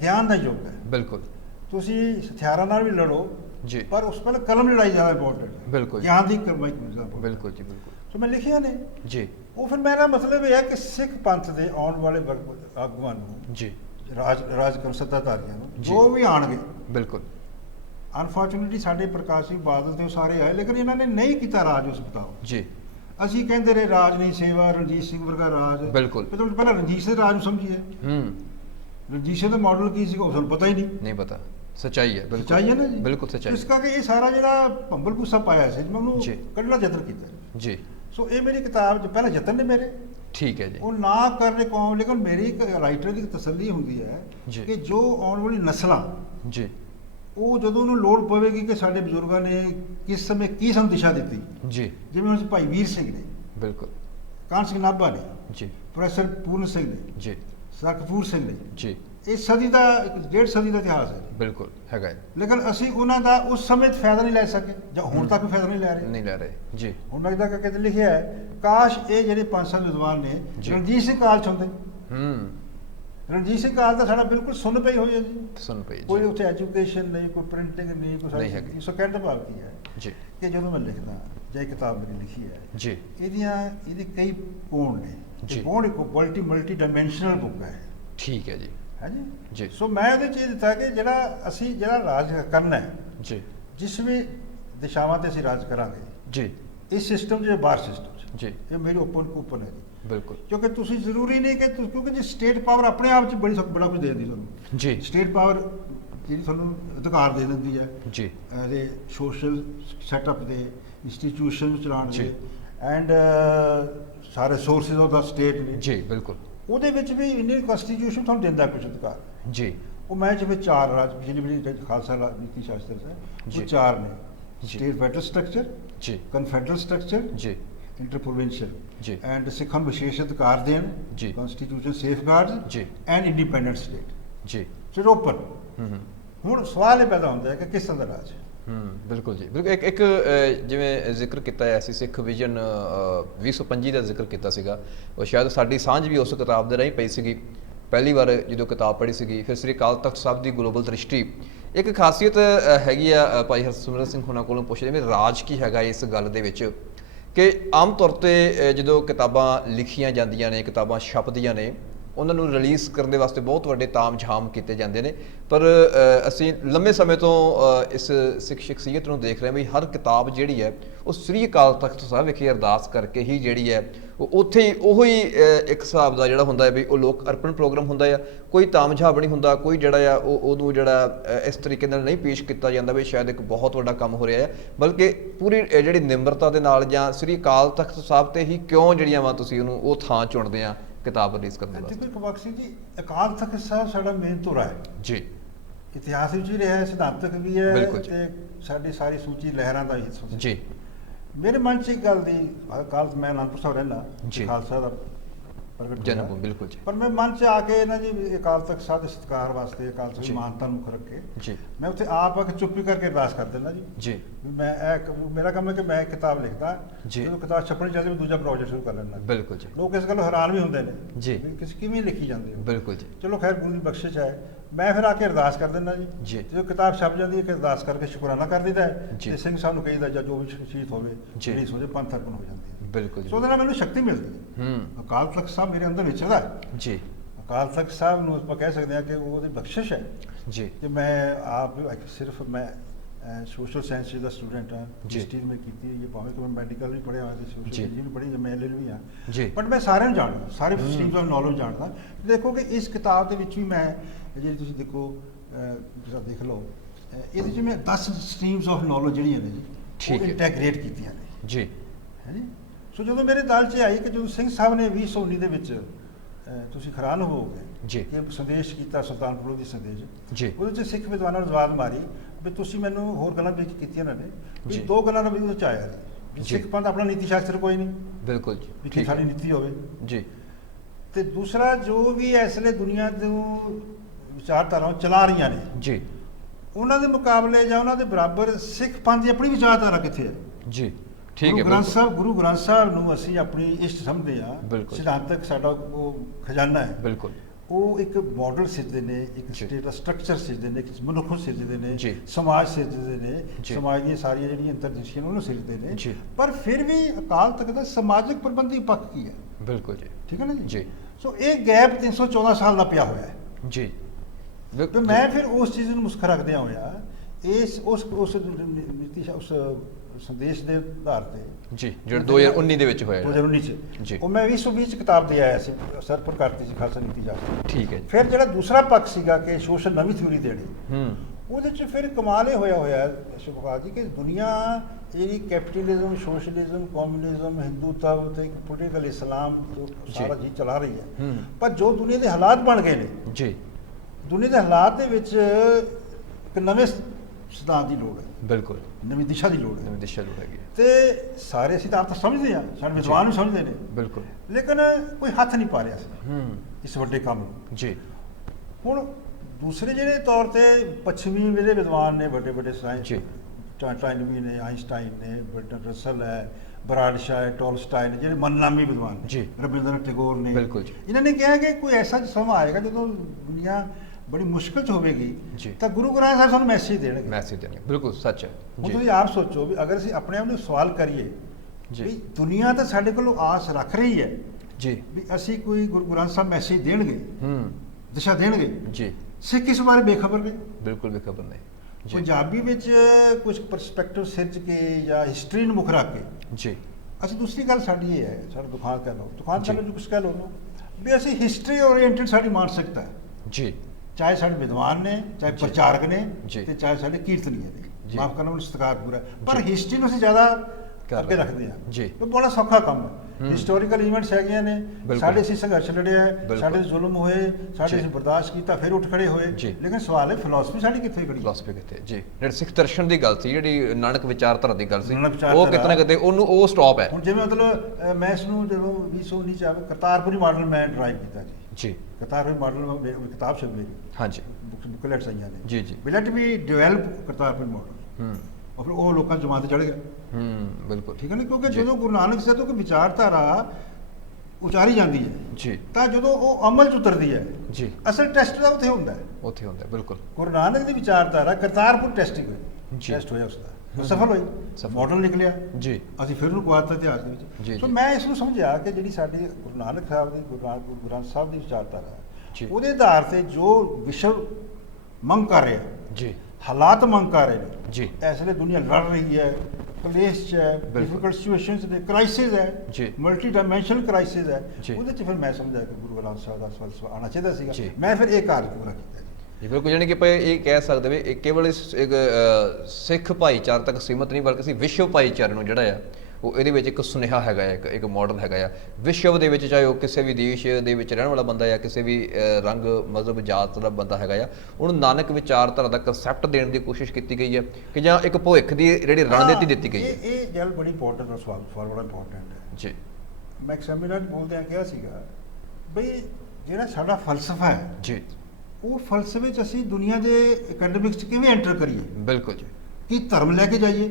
ਗਿਆਨ ਦਾ ਯੁੱਗ ਹੈ। ਬਿਲਕੁਲ ਤੁਸੀਂ ਹਥਿਆਰਾਂ ਨਾਲ ਵੀ ਲੜੋ, ਜੀ ਪਰ ਉਸ ਪਹਿਲਾਂ ਕਲਮ ਲੜਾਈ ਜ਼ਿਆਦਾ ਇੰਪੋਰਟੈਂਟ ਹੈ, ਬਿਲਕੁਲ ਜੀ। ਗਿਆਨ ਦੀ ਕਰਵਾਈ ਜ਼ਿਆਦਾ। ਬਿਲਕੁਲ ਜੀ ਬਿਲਕੁਲ ਸੋ ਮੈਂ ਲਿਖਿਆ ਨੇ ਜੀ ਉਹ, ਫਿਰ ਮੇਰਾ ਮਤਲਬ ਇਹ ਹੈ ਕਿ ਸਿੱਖ ਪੰਥ ਦੇ ਆਉਣ ਵਾਲੇ ਆਗੂਆਂ ਨੂੰ, ਜੀ ਰਾਜ ਕਰ ਸੱਤਾਧਾਰੀਆਂ ਨੂੰ, ਜੀ। ਜੋ ਵੀ ਆਣਗੇ, ਬਿਲਕੁਲ ਅਨਫੋਰਚੂਨੇਟਲੀ ਸਾਡੇ ਪ੍ਰਕਾਸ਼ ਸਿੰਘ ਬਾਦਲ ਤੇ ਉਹ ਸਾਰੇ ਆਏ, ਲੇਕਿਨ ਇਹਨਾਂ ਨੇ ਨਹੀਂ ਕੀਤਾ ਰਾਜ ਉਸ ਬਤਾਓ। ਜੀ ਅਸੀਂ ਕਹਿੰਦੇ ਰਹੇ ਰਾਜ ਨਹੀਂ ਸੇਵਾ, ਰਣਜੀਤ ਸਿੰਘ ਵਰਗਾ ਰਾਜ। ਬਿਲਕੁਲ। ਪਹਿਲਾਂ ਰਣਜੀਤ ਸਿੰਘ ਦੇ ਰਾਜ ਨੂੰ ਸਮਝੀਏ, ਹੂੰ ਰਣਜੀਤ ਸਿੰਘ ਦਾ ਮਾਡਲ ਕੀ ਸੀਗਾ ਉਹ ਸਾਨੂੰ ਪਤਾ ਹੀ ਨਹੀਂ। ਨਹੀਂ ਪਤਾ, ਸੱਚਾਈ ਹੈ ਬਿਲਕੁਲ ਸੱਚਾਈ ਹੈ ਨਾ ਜੀ, ਬਿਲਕੁਲ ਸੱਚਾਈ ਇਸ ਕਰਕੇ ਇਹ ਸਾਰਾ ਜਿਹੜਾ ਭੰਬਲ ਭੂਸਾ ਪਾਇਆ ਸੀ ਮੈਂ ਉਹਨੂੰ ਜੀ। ਕੱਢਣਾ ਯਤਨ ਕੀਤਾ। ਜੀ ਸੋ ਇਹ ਮੇਰੀ ਕਿਤਾਬ 'ਚ ਪਹਿਲਾ ਯਤਨ ਨੇ ਮੇਰੇ, ਠੀਕ ਹੈ ਜੀ ਉਹ ਨਾ ਕਰਨੇ ਕੌਮ, ਲੇਕਿਨ ਮੇਰੀ ਇੱਕ ਰਾਈਟਰ ਦੀ ਤਸੱਲੀ ਹੁੰਦੀ ਹੈ ਜੀ। ਕਿ ਜੋ ਆਉਣ ਵਾਲੀ ਨਸਲਾਂ, ਜੀ ਉਹ ਜਦੋਂ ਉਹਨੂੰ ਲੋੜ ਪਵੇਗੀ ਕਿ ਸਾਡੇ ਬਜ਼ੁਰਗਾਂ ਨੇ ਕਿਸ ਸਮੇਂ ਕੀ ਸਾਨੂੰ ਦਿਸ਼ਾ ਦਿੱਤੀ, ਜੀ ਜਿਵੇਂ ਹੁਣ ਭਾਈ ਵੀਰ ਸਿੰਘ ਨੇ, ਬਿਲਕੁਲ ਕਾਹਨ ਸਿੰਘ ਨਾਭਾ ਨੇ, ਜੀ ਪ੍ਰੋਫੈਸਰ ਪੂਰਨ ਸਿੰਘ ਨੇ, ਜੀ ਸਰਕਪੂਰ ਸਿੰਘ ਨੇ, ਜੀ ਇਹ ਸਦੀ ਦਾ ਇੱਕ ਡੇਢ ਸਦੀ ਦਾ ਇਤਿਹਾਸ ਹੈ। ਬਿਲਕੁਲ ਹੈਗਾ ਹੈ। ਲੇਕਿਨ ਅਸੀਂ ਉਹਨਾਂ ਦਾ ਉਸ ਸਮੇਂ ਫਾਇਦਾ ਨਹੀਂ ਲੈ ਸਕੇ, ਜਾਂ ਹੁਣ ਤੱਕ ਫਾਇਦਾ ਨਹੀਂ ਲੈ ਰਹੇ। ਨਹੀਂ ਲੈ ਰਹੇ ਜੀ ਹੁਣ ਮੈਂ ਇਹਦਾ ਕਹਿੰਦੇ ਲਿਖਿਆ ਹੈ, ਕਾਸ਼ ਇਹ ਜਿਹੜੇ 5-7 ਵਿਦਵਾਨ ਨੇ ਜੀ। ਰਣਜੀਤ ਸਿੰਘ ਕਾਲ 'ਚ ਹੁੰਦੇ। ਹੂੰ ਰਣਜੀਤ ਸਿੰਘ ਕਾਲ ਦਾ ਸਾਡਾ ਬਿਲਕੁਲ ਸੁੰਨ ਪਈ ਹੋਈ ਹੈ ਜੀ, ਸੁਣ ਪਈ ਕੋਈ ਜੀ ਉੱਥੇ ਐਜੂਕੇਸ਼ਨ ਨਹੀਂ, ਕੋਈ ਪ੍ਰਿੰਟਿੰਗ ਨਹੀਂ, ਕੋਈ ਨਹੀਂ ਸਾਡੀ ਹੈਗੀ। ਸੋ ਕਹਿਣ ਦਾ ਭਾਵ ਕੀ ਹੈ ਜੀ ਕਿ ਜਦੋਂ ਮੈਂ ਲਿਖਦਾ ਜਾਂ ਇਹ ਕਿਤਾਬ ਮੇਰੀ ਲਿਖੀ ਹੈ, ਜੀ ਇਹਦੇ ਕਈ ਕੋਣ ਨੇ, ਜੀ। ਇਹ ਕੋਣ ਇੱਕ ਮਲਟੀ ਡਾਈਮੈਂਸ਼ਨਲ ਬੁੱਕ ਹੈ, ਠੀਕ ਹੈ ਜੀ ਹੈ ਜੀ। ਜੀ ਸੋ ਮੈਂ ਉਹਦੇ 'ਚ ਇਹ ਦਿੱਤਾ ਕਿ ਜਿਹੜਾ ਰਾਜ ਕਰਨਾ ਹੈ, ਜੀ ਜਿਸ ਵੀ ਦਿਸ਼ਾਵਾਂ ਤੇ ਅਸੀਂ ਰਾਜ ਕਰਾਂਗੇ, ਜੀ ਇਸ ਸਿਸਟਮ 'ਚ ਜਾਂ ਬਾਹਰ ਸਿਸਟਮ 'ਚ, ਜੀ ਇਹ ਮੇਰੀ ਓਪਨ ਹੈ ਜੀ। ਬਿਲਕੁਲ ਕਿਉਂਕਿ ਤੁਸੀਂ ਜ਼ਰੂਰੀ ਨਹੀਂ ਕਿ ਕਿਉਂਕਿ ਜੇ ਸਟੇਟ ਪਾਵਰ ਆਪਣੇ ਆਪ 'ਚ ਬੜਾ ਕੁਝ ਦੇ ਦਿੰਦੀ ਤੁਹਾਨੂੰ, ਜੀ ਸਟੇਟ ਪਾਵਰ ਜਿਹੜੀ ਤੁਹਾਨੂੰ ਅਧਿਕਾਰ ਦੇ ਦਿੰਦੀ ਹੈ ਜੀ ਇਹਦੇ ਸੋਸ਼ਲ ਸੈਟਅਪ ਦੇ, ਇੰਸਟੀਟਿਊਸ਼ਨ ਚਲਾਉਣ ਜੀ। ਦੇ, ਐਂਡ ਸਾਰੇ ਸੋਰਸਿਸ ਆਫ ਦਾ ਸਟੇਟ ਨੇ। ਜੀ ਬਿਲਕੁਲ ਉਹਦੇ ਵਿੱਚ ਵੀ ਇੰਡੀਅਨ ਕਨਸਟੀਟਿਊਸ਼ਨ ਤੁਹਾਨੂੰ ਦਿੰਦਾ ਕੁਝ ਅਧਿਕਾਰ ਜੀ। ਉਹ ਮੈਂ ਜਿਵੇਂ 4 ਰਾਜ ਜਿਹੜੀ ਖਾਲਸਾ ਨੀਤੀ ਸ਼ਾਸਤਰ ਹੈ ਜੀ। ਉਹ 4 ਨੇ, ਜੀ। ਸਟੇਟ ਫੈਡਰਲ ਸਟਰਕਚਰ, ਜੀ ਕਨਫੈਡਰਲ ਸਟਰਕਚਰ, ਜੀ ਇੰਟਰ ਪ੍ਰੋਵਿੰਸ਼ੀਅਲ ਜੀ ਐਂਡ ਸਿੱਖਾਂ ਨੂੰ ਵਿਸ਼ੇਸ਼ ਅਧਿਕਾਰ ਦੇਣ, ਜੀ। ਕਨਸਟੀਟਿਊਸ਼ਨ ਸੇਫਗਾਰਡਸ ਜੀ ਐਂਡ ਇੰਡੀਪੈਂਡੈਂਟ ਸਟੇਟ। ਜੀ। ਫਿਰ ਓਪਨ। ਹੂੰ ਹੁਣ ਸਵਾਲ ਇਹ ਪੈਦਾ ਹੁੰਦਾ ਹੈ ਕਿ ਕਿਸ ਤਰ੍ਹਾਂ ਦਾ ਰਾਜ ਹੈ। ਬਿਲਕੁਲ ਜੀ, ਬਿਲਕੁਲ। ਇੱਕ ਜਿਵੇਂ ਜ਼ਿਕਰ ਕੀਤਾ ਹੈ ਸੀ ਸਿੱਖ ਵਿਜ਼ਨ 2025 ਦਾ ਜ਼ਿਕਰ ਕੀਤਾ ਸੀਗਾ, ਉਹ ਸ਼ਾਇਦ ਸਾਡੀ ਸਾਂਝ ਵੀ ਉਸ ਕਿਤਾਬ ਦੇ ਰਾਹੀਂ ਪਈ ਸੀਗੀ। ਪਹਿਲੀ ਵਾਰ ਜਦੋਂ ਕਿਤਾਬ ਪੜ੍ਹੀ ਸੀਗੀ, ਫਿਰ ਸ੍ਰੀ ਅਕਾਲ ਤਖਤ ਸਾਹਿਬ ਦੀ ਗਲੋਬਲ ਦ੍ਰਿਸ਼ਟੀ। ਇੱਕ ਖਾਸੀਅਤ ਹੈਗੀ ਆ, ਭਾਈ ਹਰਸਿਮਰਤ ਸਿੰਘ ਹੋਣਾ ਕੋਲੋਂ ਪੁੱਛਦੇ ਵੀ ਰਾਜ ਕੀ ਹੈਗਾ ਇਸ ਗੱਲ ਦੇ ਵਿੱਚ, ਕਿ ਆਮ ਤੌਰ ਤੇ ਜਦੋਂ ਕਿਤਾਬਾਂ ਲਿਖੀਆਂ ਜਾਂਦੀਆਂ ਨੇ, ਕਿਤਾਬਾਂ ਛਪਦੀਆਂ ਨੇ, ਉਹਨਾਂ ਨੂੰ ਰਿਲੀਜ਼ ਕਰਨ ਦੇ ਵਾਸਤੇ ਬਹੁਤ ਵੱਡੇ ਤਾਮ-ਝਾਮ ਕੀਤੇ ਜਾਂਦੇ ਨੇ, ਪਰ ਅਸੀਂ ਲੰਮੇ ਸਮੇਂ ਤੋਂ ਇਸ ਸਿੱਖ ਸ਼ਖਸੀਅਤ ਨੂੰ ਦੇਖ ਰਹੇ ਹਾਂ ਵੀ ਹਰ ਕਿਤਾਬ ਜਿਹੜੀ ਹੈ ਉਹ ਸ੍ਰੀ ਅਕਾਲ ਤਖਤ ਸਾਹਿਬ ਵਿਖੇ ਅਰਦਾਸ ਕਰਕੇ ਹੀ ਜਿਹੜੀ ਹੈ ਉਹ ਉੱਥੇ ਹੀ ਉਹੀ ਇੱਕ ਹਿਸਾਬ ਦਾ ਜਿਹੜਾ ਹੁੰਦਾ ਹੈ ਵੀ ਉਹ ਲੋਕ ਅਰਪਣ ਪ੍ਰੋਗਰਾਮ ਹੁੰਦਾ ਆ, ਕੋਈ ਤਾਮ-ਝਾਮ ਨਹੀਂ ਹੁੰਦਾ, ਕੋਈ ਜਿਹੜਾ ਆ ਉਹਨੂੰ ਜਿਹੜਾ ਇਸ ਤਰੀਕੇ ਨਾਲ ਨਹੀਂ ਪੇਸ਼ ਕੀਤਾ ਜਾਂਦਾ ਵੀ ਸ਼ਾਇਦ ਇੱਕ ਬਹੁਤ ਵੱਡਾ ਕੰਮ ਹੋ ਰਿਹਾ ਹੈ, ਬਲਕਿ ਪੂਰੀ ਜਿਹੜੀ ਨਿਮਰਤਾ ਦੇ ਨਾਲ ਜਾਂ ਸ੍ਰੀ ਅਕਾਲ ਤਖਤ ਸਾਹਿਬ ਤੇ ਹੀ ਕਿਉਂ ਜਿਹੜੀਆਂ ਵਾ ਤੁਸੀਂ ਉਹਨੂੰ ਉਹ ਥਾਂ ਚੁਣਦੇ ਆ ਕਿਤਾਬ ਰਿਲੀਜ਼ ਕਰਨ ਦੇ ਵਾਸਤੇ। ਦੇਖੋ ਬਖਸ਼ੀ ਜੀ, ਅਕਾਲ ਤਖਤ ਸਾਹਿਬ ਸਾਡਾ ਮੇਨ ਧੁਰਾ ਹੈ ਜੀ। ਇਤਿਹਾਸ ਵਿੱਚ ਵੀ ਰਿਹਾ, ਸਿਧਾਂਤਕ ਵੀ ਹੈ ਬਿਲਕੁਲ ਜੀ। ਤੇ ਸਾਡੀ ਸਾਰੀ ਸੂਚੀ ਲਹਿਰਾਂ ਦਾ ਹਿੱਸਾ ਸੀ। ਜੀ। ਮੇਰੇ ਮਨ 'ਚ ਇੱਕ ਗੱਲ ਦੀ, ਅਕਾਲ ਮੈਂ ਅਨੰਦਪੁਰ ਸਾਹਿਬ ਰਹਿੰਦਾ, ਜੀ। ਖਾਲਸਾ ਦਾ ਪ੍ਰਗਟ ਜਨਮ ਹੋਇਆ। ਭੂਮੀ, ਬਿਲਕੁਲ ਜੀ। ਪਰ ਮੈਂ ਮਨ 'ਚ ਆ ਕੇ ਨਾ ਜੀ ਅਕਾਲ ਤਖਤ ਸਾਹਿਬ ਦੇ ਸਤਿਕਾਰ ਵਾਸਤੇ, ਅਕਾਲ ਤਖਤ ਜੀ। ਦੀ ਮਾਨਤਾ ਨੂੰ ਮੁੱਖ ਰੱਖ ਕੇ ਜੀ। ਮੈਂ ਉੱਥੇ ਆਪ ਆ ਕੇ ਚੁੱਪੀ ਕਰਕੇ ਅਰਦਾਸ ਕਰ ਦਿੰਦਾ ਜੀ। ਜੀ। ਵੀ ਮੈਂ ਮੇਰਾ ਕੰਮ ਹੈ ਕਿ ਮੈਂ ਇੱਕ ਕਿਤਾਬ ਲਿਖਦਾ, ਜੀ। ਜਦੋਂ ਕਿਤਾਬ ਛਪਣੀ ਚੱਲਦੀ ਮੈਂ ਦੂਜਾ ਪ੍ਰੋਜੈਕਟ ਸ਼ੁਰੂ ਕਰ ਲੈਂਦਾ। ਬਿਲਕੁਲ ਜੀ। ਲੋਕ ਇਸ ਗੱਲੋਂ ਹੈਰਾਨ ਵੀ ਹੁੰਦੇ ਨੇ ਜੀ। ਵੀ ਕਿਵੇਂ ਲਿਖੀ ਜਾਂਦੀ ਹੋ। ਬਿਲਕੁਲ ਜੀ। ਚਲੋ ਖੈਰ ਗੁਰੂ ਦੀ ਬਖਸ਼ਿਸ਼ ਹੈ। ਮੈਂ ਫਿਰ ਆ ਕੇ ਅਰਦਾਸ ਕਰ ਦਿੰਦਾ ਜੀ। ਜੀ। ਜਦੋਂ ਕਿਤਾਬ ਛਪ ਜਾਂਦੀ ਹੈ ਕਿ ਅਰਦਾਸ ਕਰਕੇ ਸ਼ੁਕਰਾਨਾ ਕਰ ਦਿੰਦਾ ਹੈ ਜੀ। ਤੇ ਸਿੰਘ ਸਾਹਿਬ ਨੂੰ ਕਹੀਦਾ ਜਾਂ ਜੋ ਵੀ ਸ਼ਹੀਦ ਹੋਵੇ ਜੀ। ਰਿਲੀਜ਼ ਹੋ ਜਾਏ, ਪੰਥ ਅਰਪਣ ਹੋ ਜਾਂਦੀ ਹੈ। ਬਿਲਕੁਲ ਜੀ। ਸੋ ਉਹਦੇ ਨਾਲ ਮੈਨੂੰ ਸ਼ਕਤੀ ਮਿਲਦੀ ਹੈ। ਅਕਾਲ ਤਖਤ ਸਾਹਿਬ ਮੇਰੇ ਅੰਦਰ ਵਿਚਰਦਾ ਹੈ। ਜੀ। ਅਕਾਲ ਤਖਤ ਸਾਹਿਬ ਨੂੰ ਆਪਾਂ ਕਹਿ ਸਕਦੇ ਹਾਂ ਕਿ ਉਹਦੀ ਬਖਸ਼ਿਸ਼ ਹੈ ਜੀ। ਕਿ ਮੈਂ ਆਪ ਸਿਰਫ ਮੈਂ ਸੋਸ਼ਲ ਸਾਇੰਸ ਦਾ ਸਟੂਡੈਂਟ ਹਾਂ, ਜੀ। ਹਿਸਟਰੀ ਮੈਂ ਕੀਤੀ ਹੋਈ ਹੈ, ਭਾਵੇਂ ਕਿ ਮੈਂ ਮੈਡੀਕਲ ਵੀ ਪੜ੍ਹਿਆ ਹੋਇਆ ਤੇ ਸੋਸ਼ਲ ਜੀ। ਇੰਜੀਨੀਅਰਿੰਗ ਪੜ੍ਹੀ ਜਾਂ ਮੈਂ ਐਲਐਲ ਵੀ ਹਾਂ, ਜੀ। ਬਟ ਮੈਂ ਸਾਰਿਆਂ ਨੂੰ ਜਾਣਦਾ, ਸਾਰੇ ਸਟਰੀਮਸ ਆਫ ਨੌਲੇਜ ਜਾਣਦਾ। ਦੇਖੋ ਕਿ ਇਸ ਕਿਤਾਬ ਦੇ ਵਿੱਚ ਵੀ ਮੈਂ ਜਿਹੜੀ ਤੁਸੀਂ ਦੇਖੋ ਜਿਹੜਾ ਦੇਖ ਲਓ, ਇਹਦੇ 'ਚ ਮੈਂ 10 ਸਟਰੀਮਸ ਆਫ ਨੌਲੇਜ ਜਿਹੜੀਆਂ ਨੇ ਜੀ ਠੀਕ ਉਹ ਹੈ। ਇੰਟੈਗਰੇਟ ਕੀਤੀਆਂ ਨੇ ਜੀ। ਹੈ ਜੀ। ਸੋ ਜਦੋਂ ਮੇਰੇ ਦਿਲ 'ਚ ਆਈ ਕਿ ਜਦੋਂ ਸਿੰਘ ਸਾਹਿਬ ਨੇ 2019 ਦੇ ਵਿੱਚ ਤੁਸੀਂ ਹੈਰਾਨ ਹੋਵੋਗੇ ਜੀ। ਕਿ ਸੰਦੇਸ਼ ਕੀਤਾ ਸੁਲਤਾਨਪੁਰ ਲੋਧੀ ਸੰਦੇਸ਼, ਜੀ। ਉਹਦੇ 'ਚ ਸਿੱਖ ਵਿਦਵਾਨਾਂ ਨੂੰ ਜਵਾਬ ਮਾਰੀ ਵੀ ਤੁਸੀਂ ਮੈਨੂੰ ਹੋਰ ਗੱਲਾਂ ਵੀ ਕੀਤੀਆਂ ਨੇ ਵੀ ਜੀ। 2 ਗੱਲਾਂ ਦਾ ਵੀ ਉਹਦੇ 'ਚ ਆਇਆ ਵੀ ਜੀ। ਸਿੱਖ ਪੰਥ ਆਪਣਾ ਨੀਤੀ ਸ਼ਾਸਤਰ ਕੋਈ ਨਹੀਂ ਬਿਲਕੁਲ ਜੀ। ਵੀ ਕਿ ਠੀਕ ਸਾਡੀ ਹੈ। ਨੀਤੀ ਹੋਵੇ, ਜੀ। ਤੇ ਦੂਸਰਾ ਜੋ ਵੀ ਇਸ ਵੇਲੇ ਦੁਨੀਆ ਨੂੰ ਵਿਚਾਰਧਾਰਾਵਾਂ ਚਲਾ ਰਹੀਆਂ ਨੇ ਜੀ। ਉਹਨਾਂ ਦੇ ਮੁਕਾਬਲੇ ਜਾਂ ਉਹਨਾਂ ਦੇ ਬਰਾਬਰ ਸਿੱਖ ਪੰਥ ਦੀ ਆਪਣੀ ਵਿਚਾਰਧਾਰਾ ਕਿੱਥੇ ਹੈ। ਜੀ। ਠੀਕ ਹੈ। ਗੁਰੂ ਗ੍ਰੰਥ ਸਾਹਿਬ ਨੂੰ ਅਸੀਂ ਆਪਣੀ ਇਸ਼ਟ ਸਮਝਦੇ ਹਾਂ, ਬਿਲਕੁਲ। ਸਿਧਾਂਤਕ ਸਾਡਾ ਉਹ ਖਜ਼ਾਨਾ ਹੈ। ਬਿਲਕੁਲ। ਉਹ ਇੱਕ ਮਾਡਲ ਸਿਰਜਦੇ ਨੇ, ਇੱਕ ਜੀ। ਸਟੇਟ ਦਾ ਸਟਰਕਚਰ ਸਿਰਜਦੇ ਨੇ, ਇੱਕ ਮਨੁੱਖ ਨੂੰ ਸਿਰਜਦੇ ਨੇ, ਜੀ। ਸਮਾਜ ਸਿਰਜਦੇ ਨੇ, ਜੀ। ਸਮਾਜ ਦੀਆਂ ਸਾਰੀਆਂ ਜਿਹੜੀਆਂ ਅੰਤਰਦ੍ਰਿਸ਼ਟੀਆਂ ਨੇ ਉਹਨੂੰ ਸਿਰਜਦੇ ਨੇ। ਜੀ। ਪਰ ਫਿਰ ਵੀ ਅਕਾਲ ਤਖਤ ਦਾ ਸਮਾਜਿਕ ਪ੍ਰਬੰਧੀ ਪੱਖ ਕੀ ਹੈ। ਬਿਲਕੁਲ ਜੀ। ਠੀਕ ਹੈ ਨਾ ਜੀ। ਜੀ। ਸੋ ਇਹ ਗੈਪ 314 ਸਾਲ ਦਾ ਪਿਆ ਹੋਇਆ ਹੈ। ਜੀ। ਤੇ ਮੈਂ ਫਿਰ ਉਸ ਚੀਜ਼ ਨੂੰ ਮੁਸਕ ਰੱਖਦਿਆਂ ਹੋਇਆ ਉਸ ਨੀਤੀ ਉਸ ਸੰਦੇਸ਼ ਦੇ ਆਧਾਰ ਤੇ ਜੀ, ਜਿਹੜਾ 2019 ਦੇ ਵਿੱਚ ਹੋਇਆ 2019 ਜੀ। ਚ ਉਹ ਮੈਂ 2020 ਚ ਕਿਤਾਬ ਦੇ ਆਇਆ ਸੀ, ਸਰਪਰ ਕਰਤੀ ਸੀ ਖਾਲਸਾ ਨੀਤੀ ਸ਼ਾਸਤਰ। ਠੀਕ ਹੈ ਜੀ। ਫਿਰ ਜਿਹੜਾ ਦੂਸਰਾ ਪੱਖ ਸੀਗਾ ਕਿ ਸੋਸ਼ਲ ਨਵੀਂ ਥਿਊਰੀ ਦੇਣੀ, ਉਹਦੇ ਚ ਫਿਰ ਕਮਾਲ ਇਹ ਹੋਇਆ ਸ਼ਿਵਪਾਲ ਜੀ ਕਿ ਦੁਨੀਆ ਜਿਹੜੀ ਕੈਪੀਟਲਿਜ਼ਮ, ਸੋਸ਼ਲਿਜ਼ਮ, ਕਮਿਊਨਿਜ਼ਮ, ਹਿੰਦੂਤਵ ਤੇ ਪੋਲੀਟੀਕਲ ਇਸਲਾਮ ਜੋ ਸਾਰਾ ਜੀ ਚਲਾ ਰਹੀ ਹੈ, ਪਰ ਜੋ ਦੁਨੀਆ ਦੇ ਹਾਲਾਤ ਬਣ ਗਏ ਨੇ ਜੀ, ਦੁਨੀਆ ਦੇ ਹਾਲਾਤ ਦੇ ਵਿੱਚ ਇੱਕ ਨਵੇਂ ਸਿਧਾਂਤ ਦੀ ਲੋੜ ਹੈ, ਬਿਲਕੁਲ ਨਵੀਂ ਦਿਸ਼ਾ ਦੀ ਲੋੜ ਹੈ। ਨਵੀਂ ਦਿਸ਼ਾ ਲੋੜ ਹੈਗੀ ਹੈ। ਤੇ ਸਾਰੇ ਸਿਧਾਂਤ ਸਮਝਦੇ ਆ, ਸਾਡੇ ਵਿਦਵਾਨ ਵੀ ਸਮਝਦੇ ਨੇ, ਬਿਲਕੁਲ, ਲੇਕਿਨ ਕੋਈ ਹੱਥ ਨਹੀਂ ਪਾ ਰਿਹਾ ਸੀ ਇਸ ਵੱਡੇ ਕੰਮ ਨੂੰ। ਜੀ। ਹੁਣ ਦੂਸਰੇ ਜਿਹੜੇ ਤੌਰ ਤੇ ਪੱਛਮੀ ਜਿਹੜੇ ਵਿਦਵਾਨ ਨੇ, ਵੱਡੇ ਵੱਡੇ ਸਾਇੰਸ, ਜੀ, ਟਾਈਨਮੀ ਨੇ, ਆਇਨਸਟਾਈਨ ਨੇ, ਬਰਟਨ ਰਸਲ ਹੈ, ਬਰਾਡਸ਼ਾਹ ਹੈ, ਟੋਲਸਟਾਏ ਨੇ, ਜਿਹੜੇ ਮਨਨਾਮੀ ਵਿਦਵਾਨ ਨੇ, ਜੀ, ਰਵਿੰਦਰਨਾਥ ਟੈਗੋਰ ਨੇ, ਬਿਲਕੁਲ ਜੀ। ਇਹਨਾਂ ਨੇ ਕਿਹਾ ਕਿ ਕੋਈ ਐਸਾ ਸਮਾਂ ਆਏਗਾ ਜਦੋਂ ਦੁਨੀਆ ਬੜੀ ਮੁਸ਼ਕਿਲ 'ਚ ਹੋਵੇਗੀ, ਜੀ, ਤਾਂ ਗੁਰੂ ਗ੍ਰੰਥ ਸਾਹਿਬ ਸਾਨੂੰ ਮੈਸੇਜ ਦੇਣਗੇ। ਮੈਸੇਜ ਦੇਣਗੇ, ਬਿਲਕੁਲ ਸੱਚ ਹੈ ਹੁਣ ਜੀ। ਤੁਸੀਂ ਆਪ ਸੋਚੋ ਵੀ ਅਗਰ ਅਸੀਂ ਆਪਣੇ ਆਪ ਨੂੰ ਸਵਾਲ ਕਰੀਏ ਜੀ, ਵੀ ਦੁਨੀਆ ਤਾਂ ਸਾਡੇ ਕੋਲੋਂ ਆਸ ਰੱਖ ਰਹੀ ਹੈ ਜੀ, ਵੀ ਅਸੀਂ ਕੋਈ ਗੁਰੂ ਗ੍ਰੰਥ ਸਾਹਿਬ ਮੈਸੇਜ ਦੇਣਗੇ, ਦਿਸ਼ਾ ਦੇਣਗੇ, ਜੀ, ਸਿੱਖ ਇਸ ਬਾਰੇ ਬੇਖਬਰ ਨੇ। ਬਿਲਕੁਲ ਬੇਖਬਰ ਨਹੀਂ ਜੀ। ਪੰਜਾਬੀ ਵਿੱਚ ਕੁਝ ਪਰਸਪੈਕਟਿਵ ਸਿਰਜ ਕੇ ਜਾਂ ਹਿਸਟਰੀ ਨੂੰ ਮੁੱਖ ਰੱਖ ਕੇ, ਜੀ, ਅਸੀਂ ਦੂਸਰੀ ਗੱਲ ਸਾਡੀ ਇਹ ਹੈ, ਸਾਡਾ ਦੁਕਾਨ ਕਹਿ ਲਓ, ਦੁਕਾਨ ਜੀ। ਕਹਿ ਲਓ, ਕੁਛ ਕਹਿ ਲਓ, ਵੀ ਅਸੀਂ ਹਿਸਟਰੀ ਓਰੀਐਂਟਡ ਸਾਡੀ ਮਾਨਸਿਕਤਾ ਹੈ, ਜੀ, ਚਾਹੇ ਸਾਡੇ ਵਿਦਵਾਨ ਨੇ, ਚਾਹੇ ਜੀ। ਪ੍ਰਚਾਰਕ ਨੇ, ਜੀ। ਤੇ ਚਾਹੇ ਸਾਡੇ ਕੀਰਤਨੀਏ ਨੇ, ਜੀ। ਮਾਫ ਕਰਨਾ ਮੈਨੂੰ ਸਤਿਕਾਰ ਪੂਰਾ, ਪਰ ਜੀ। ਹਿਸਟਰੀ ਨੂੰ ਅਸੀਂ ਜ਼ਿਆਦਾ ਕਰ ਅੱਗੇ ਰਹੇ ਰੱਖਦੇ ਆ ਜੀ। ਇਹ ਬੜਾ ਸੌਖਾ ਕੰਮ ਹੈ। ਹਿਸਟੋਰੀਕਲ ਇਵੈਂਟਸ ਹੈਗੀਆਂ ਨੇ, ਬਿਲਕੁਲ। ਸਾਡੇ ਅਸੀਂ ਸੰਘਰਸ਼ ਲੜਿਆ ਹੈ, ਬਿਲਕੁਲ। ਸਾਡੇ ਤੇ ਜ਼ੁਲਮ ਹੋਏ, ਸਾਡੇ ਜੀ। ਅਸੀਂ ਬਰਦਾਸ਼ਤ ਕੀਤਾ, ਫਿਰ ਉੱਠ ਖੜੇ ਹੋਏ, ਜੀ। ਲੇਕਿਨ ਸਵਾਲ ਹੈ ਫਿਲਾਸਫੀ ਸਾਡੀ ਕਿੱਥੇ ਖੜੀ ਹੈ? ਫਿਲਾਸਫੀ ਕਿਤੇ ਜੀ, ਜਿਹੜੀ ਸਿੱਖ ਦਰਸ਼ਨ ਦੀ ਗੱਲ ਸੀ, ਜਿਹੜੀ ਨਾਨਕ ਵਿਚਾਰਧਾਰਾ ਦੀ ਗੱਲ ਸੀ, ਨਾਨਕ ਉਹ ਵਿਚਾਰਧਾਰਾ। ਕਿਤੇ ਨਾ ਕਿਤੇ ਉਹਨੂੰ ਉਹ ਸਟਾਪ ਹੈ ਹੁਣ ਜਿਵੇਂ ਮਤਲਬ ਮੈਂ ਇਸ ਨੂੰ ਜਦੋਂ 2019 ਚ ਆਇਆ ਕਰਤਾਰਪੁਰੀ ਮਾਡਲ ਮੈਂ ਡਰਾਈਵ ਕੀਤਾ ਜੀ। ਜੀ। ਕਰਤਾਰਪੁਰੀ ਮਾਡਲ ਕਿਤਾਬ ਛਪ ਮੇਰੀ ਹਾਂਜੀ ਬੁਕਲੈਟਸ ਆਈਆਂ ਨੇ ਜੀ ਜੀ। ਵੀ ਲੈਟ ਵੀ ਡਿਵੈਲਪ ਕਰਤਾਰਪੁਰੀ ਮਾਡਲ, ਹੂੰ ਔਰ ਫਿਰ ਉਹ ਲੋਕਾਂ ਜਮਾਤ ਤੇ ਚੜ ਗਿਆ। ਬਿਲਕੁਲ ਠੀਕ ਹੈ ਨਾ, ਕਿਉਂਕਿ ਜੀ। ਜਦੋਂ ਗੁਰੂ ਨਾਨਕ ਸਾਹਿਬ ਤੋਂ ਕੋਈ ਵਿਚਾਰਧਾਰਾ ਉਚਾਰੀ ਜਾਂਦੀ ਹੈ ਜੀ ਤਾਂ ਜਦੋਂ ਉਹ ਅਮਲ ਚ ਉਤਰਦੀ ਹੈ, ਜੀ, ਅਸਲ ਟੈਸਟ ਦਾ ਉੱਥੇ ਹੁੰਦਾ ਹੈ। ਉੱਥੇ ਹੁੰਦਾ ਬਿਲਕੁਲ ਗੁਰੂ ਨਾਨਕ ਦੀ ਵਿਚਾਰਧਾਰਾ ਕਰਤਾਰਪੁਰ ਟੈਸਟਿੰਗ ਹੋਈ, ਜੀ। ਟੈਸਟ ਹੋਇਆ ਉਸਦਾ, ਉਹ ਸਫਲ ਹੋਈ, ਸਫਲ। ਮਾਡਲ ਨਿਕਲਿਆ, ਜੀ ਅਸੀਂ ਫਿਰ ਉਹਨੂੰ ਕੁਆਤਾ ਇਤਿਹਾਸ ਦੇ ਜੀ, ਵਿੱਚ। ਸੋ ਜੀ। ਮੈਂ ਇਸ ਨੂੰ ਸਮਝਿਆ ਕਿ ਜਿਹੜੀ ਸਾਡੀ ਗੁਰੂ ਨਾਨਕ ਸਾਹਿਬ ਦੀ ਗੁਰੂ ਗ੍ਰੰਥ ਸਾਹਿਬ ਦੀ ਵਿਚਾਰਧਾਰਾ ਹੈ, ਜੀ। ਉਹਦੇ ਆਧਾਰ ਤੇ ਜੋ ਵਿਸ਼ਵ ਮੰਗ ਕਰ ਰਿਹਾ, ਜੀ ਹਾਲਾਤ ਮੰਗ ਕਰ ਰਹੇ ਨੇ, ਜੀ ਇਸ ਵੇਲੇ ਦੁਨੀਆ ਲੜ ਰਹੀ ਹੈ, ਕਲੇਸ਼ ਚ ਹੈ, ਡਿਫਿਕਲਟ ਸਿਚੁਏਸ਼ਨਸ ਨੇ, ਕ੍ਰਾਈਸਿਸ ਹੈ, ਜੀ। ਮਲਟੀ ਡਾਈਮੈਂਸ਼ਨਲ ਕ੍ਰਾਈਸਿਸ ਹੈ, ਜੀ। ਉਹਦੇ ਚ ਫਿਰ ਮੈਂ ਸਮਝਿਆ ਕਿ ਗੁਰੂ ਗ੍ਰੰਥ ਸਾਹਿਬ ਦਾ ਫਲਸਫਾ ਆਉਣਾ ਚਾਹੀਦਾ ਜੀ। ਸੀਗਾ। ਮੈਂ ਫਿਰ ਇਹ ਕਾਰਜ ਪੂਰਾ ਕੀਤਾ ਜੀ। ਜੀ ਬਿਲਕੁਲ, ਯਾਨੀ ਕਿ ਆਪਾਂ ਇਹ ਕਹਿ ਸਕਦੇ ਵੀ ਇਹ ਕੇਵਲ ਇੱਕ ਸਿੱਖ ਭਾਈਚਾਰੇ ਤੱਕ ਸੀਮਤ ਨਹੀਂ, ਬਲਕਿ ਅਸੀਂ ਵਿਸ਼ਵ ਭਾਈਚਾਰੇ ਨੂੰ ਜਿਹੜਾ ਆ ਉਹ ਇਹਦੇ ਵਿੱਚ ਇੱਕ ਸੁਨੇਹਾ ਹੈਗਾ ਆ, ਇੱਕ ਮਾਡਲ ਹੈਗਾ ਆ ਵਿਸ਼ਵ ਦੇ ਵਿੱਚ, ਚਾਹੇ ਉਹ ਕਿਸੇ ਵੀ ਦੇਸ਼ ਦੇ ਵਿੱਚ ਰਹਿਣ ਵਾਲਾ ਬੰਦਾ ਆ, ਕਿਸੇ ਵੀ ਰੰਗ ਮਜ਼ਹਬ ਜਾਤ ਦਾ ਬੰਦਾ ਹੈਗਾ ਆ, ਉਹਨੂੰ ਨਾਨਕ ਵਿਚਾਰਧਾਰਾ ਦਾ ਕਨਸੈਪਟ ਦੇਣ ਦੀ ਕੋਸ਼ਿਸ਼ ਕੀਤੀ ਗਈ ਹੈ ਕਿ ਜਾਂ ਇੱਕ ਭਵਿੱਖ ਦੀ ਜਿਹੜੀ ਰਣਨੀਤੀ ਦਿੱਤੀ ਗਈ ਹੈ। ਇਹ ਗੱਲ ਬੜੀ ਇੰਪੋਰਟੈਂਟ ਸਵਾਲ ਬੜਾ ਇੰਪੋਰਟੈਂਟ ਹੈ ਜੀ ਮੈਂ ਇੱਕ ਸੈਮੀਨਾਰ ਬੋਲਦਿਆਂ ਕਿਹਾ ਸੀਗਾ ਬਈ ਜਿਹੜਾ ਸਾਡਾ ਫਲਸਫਾ ਹੈ, ਜੀ ਉਹ ਫਲਸਫੇ 'ਚ ਅਸੀਂ ਦੁਨੀਆ ਦੇ ਐਕੈਡਮਿਕਸ 'ਚ ਕਿਵੇਂ ਐਂਟਰ ਕਰੀਏ? ਬਿਲਕੁਲ ਜੀ। ਕੀ ਧਰਮ ਲੈ ਕੇ ਜਾਈਏ,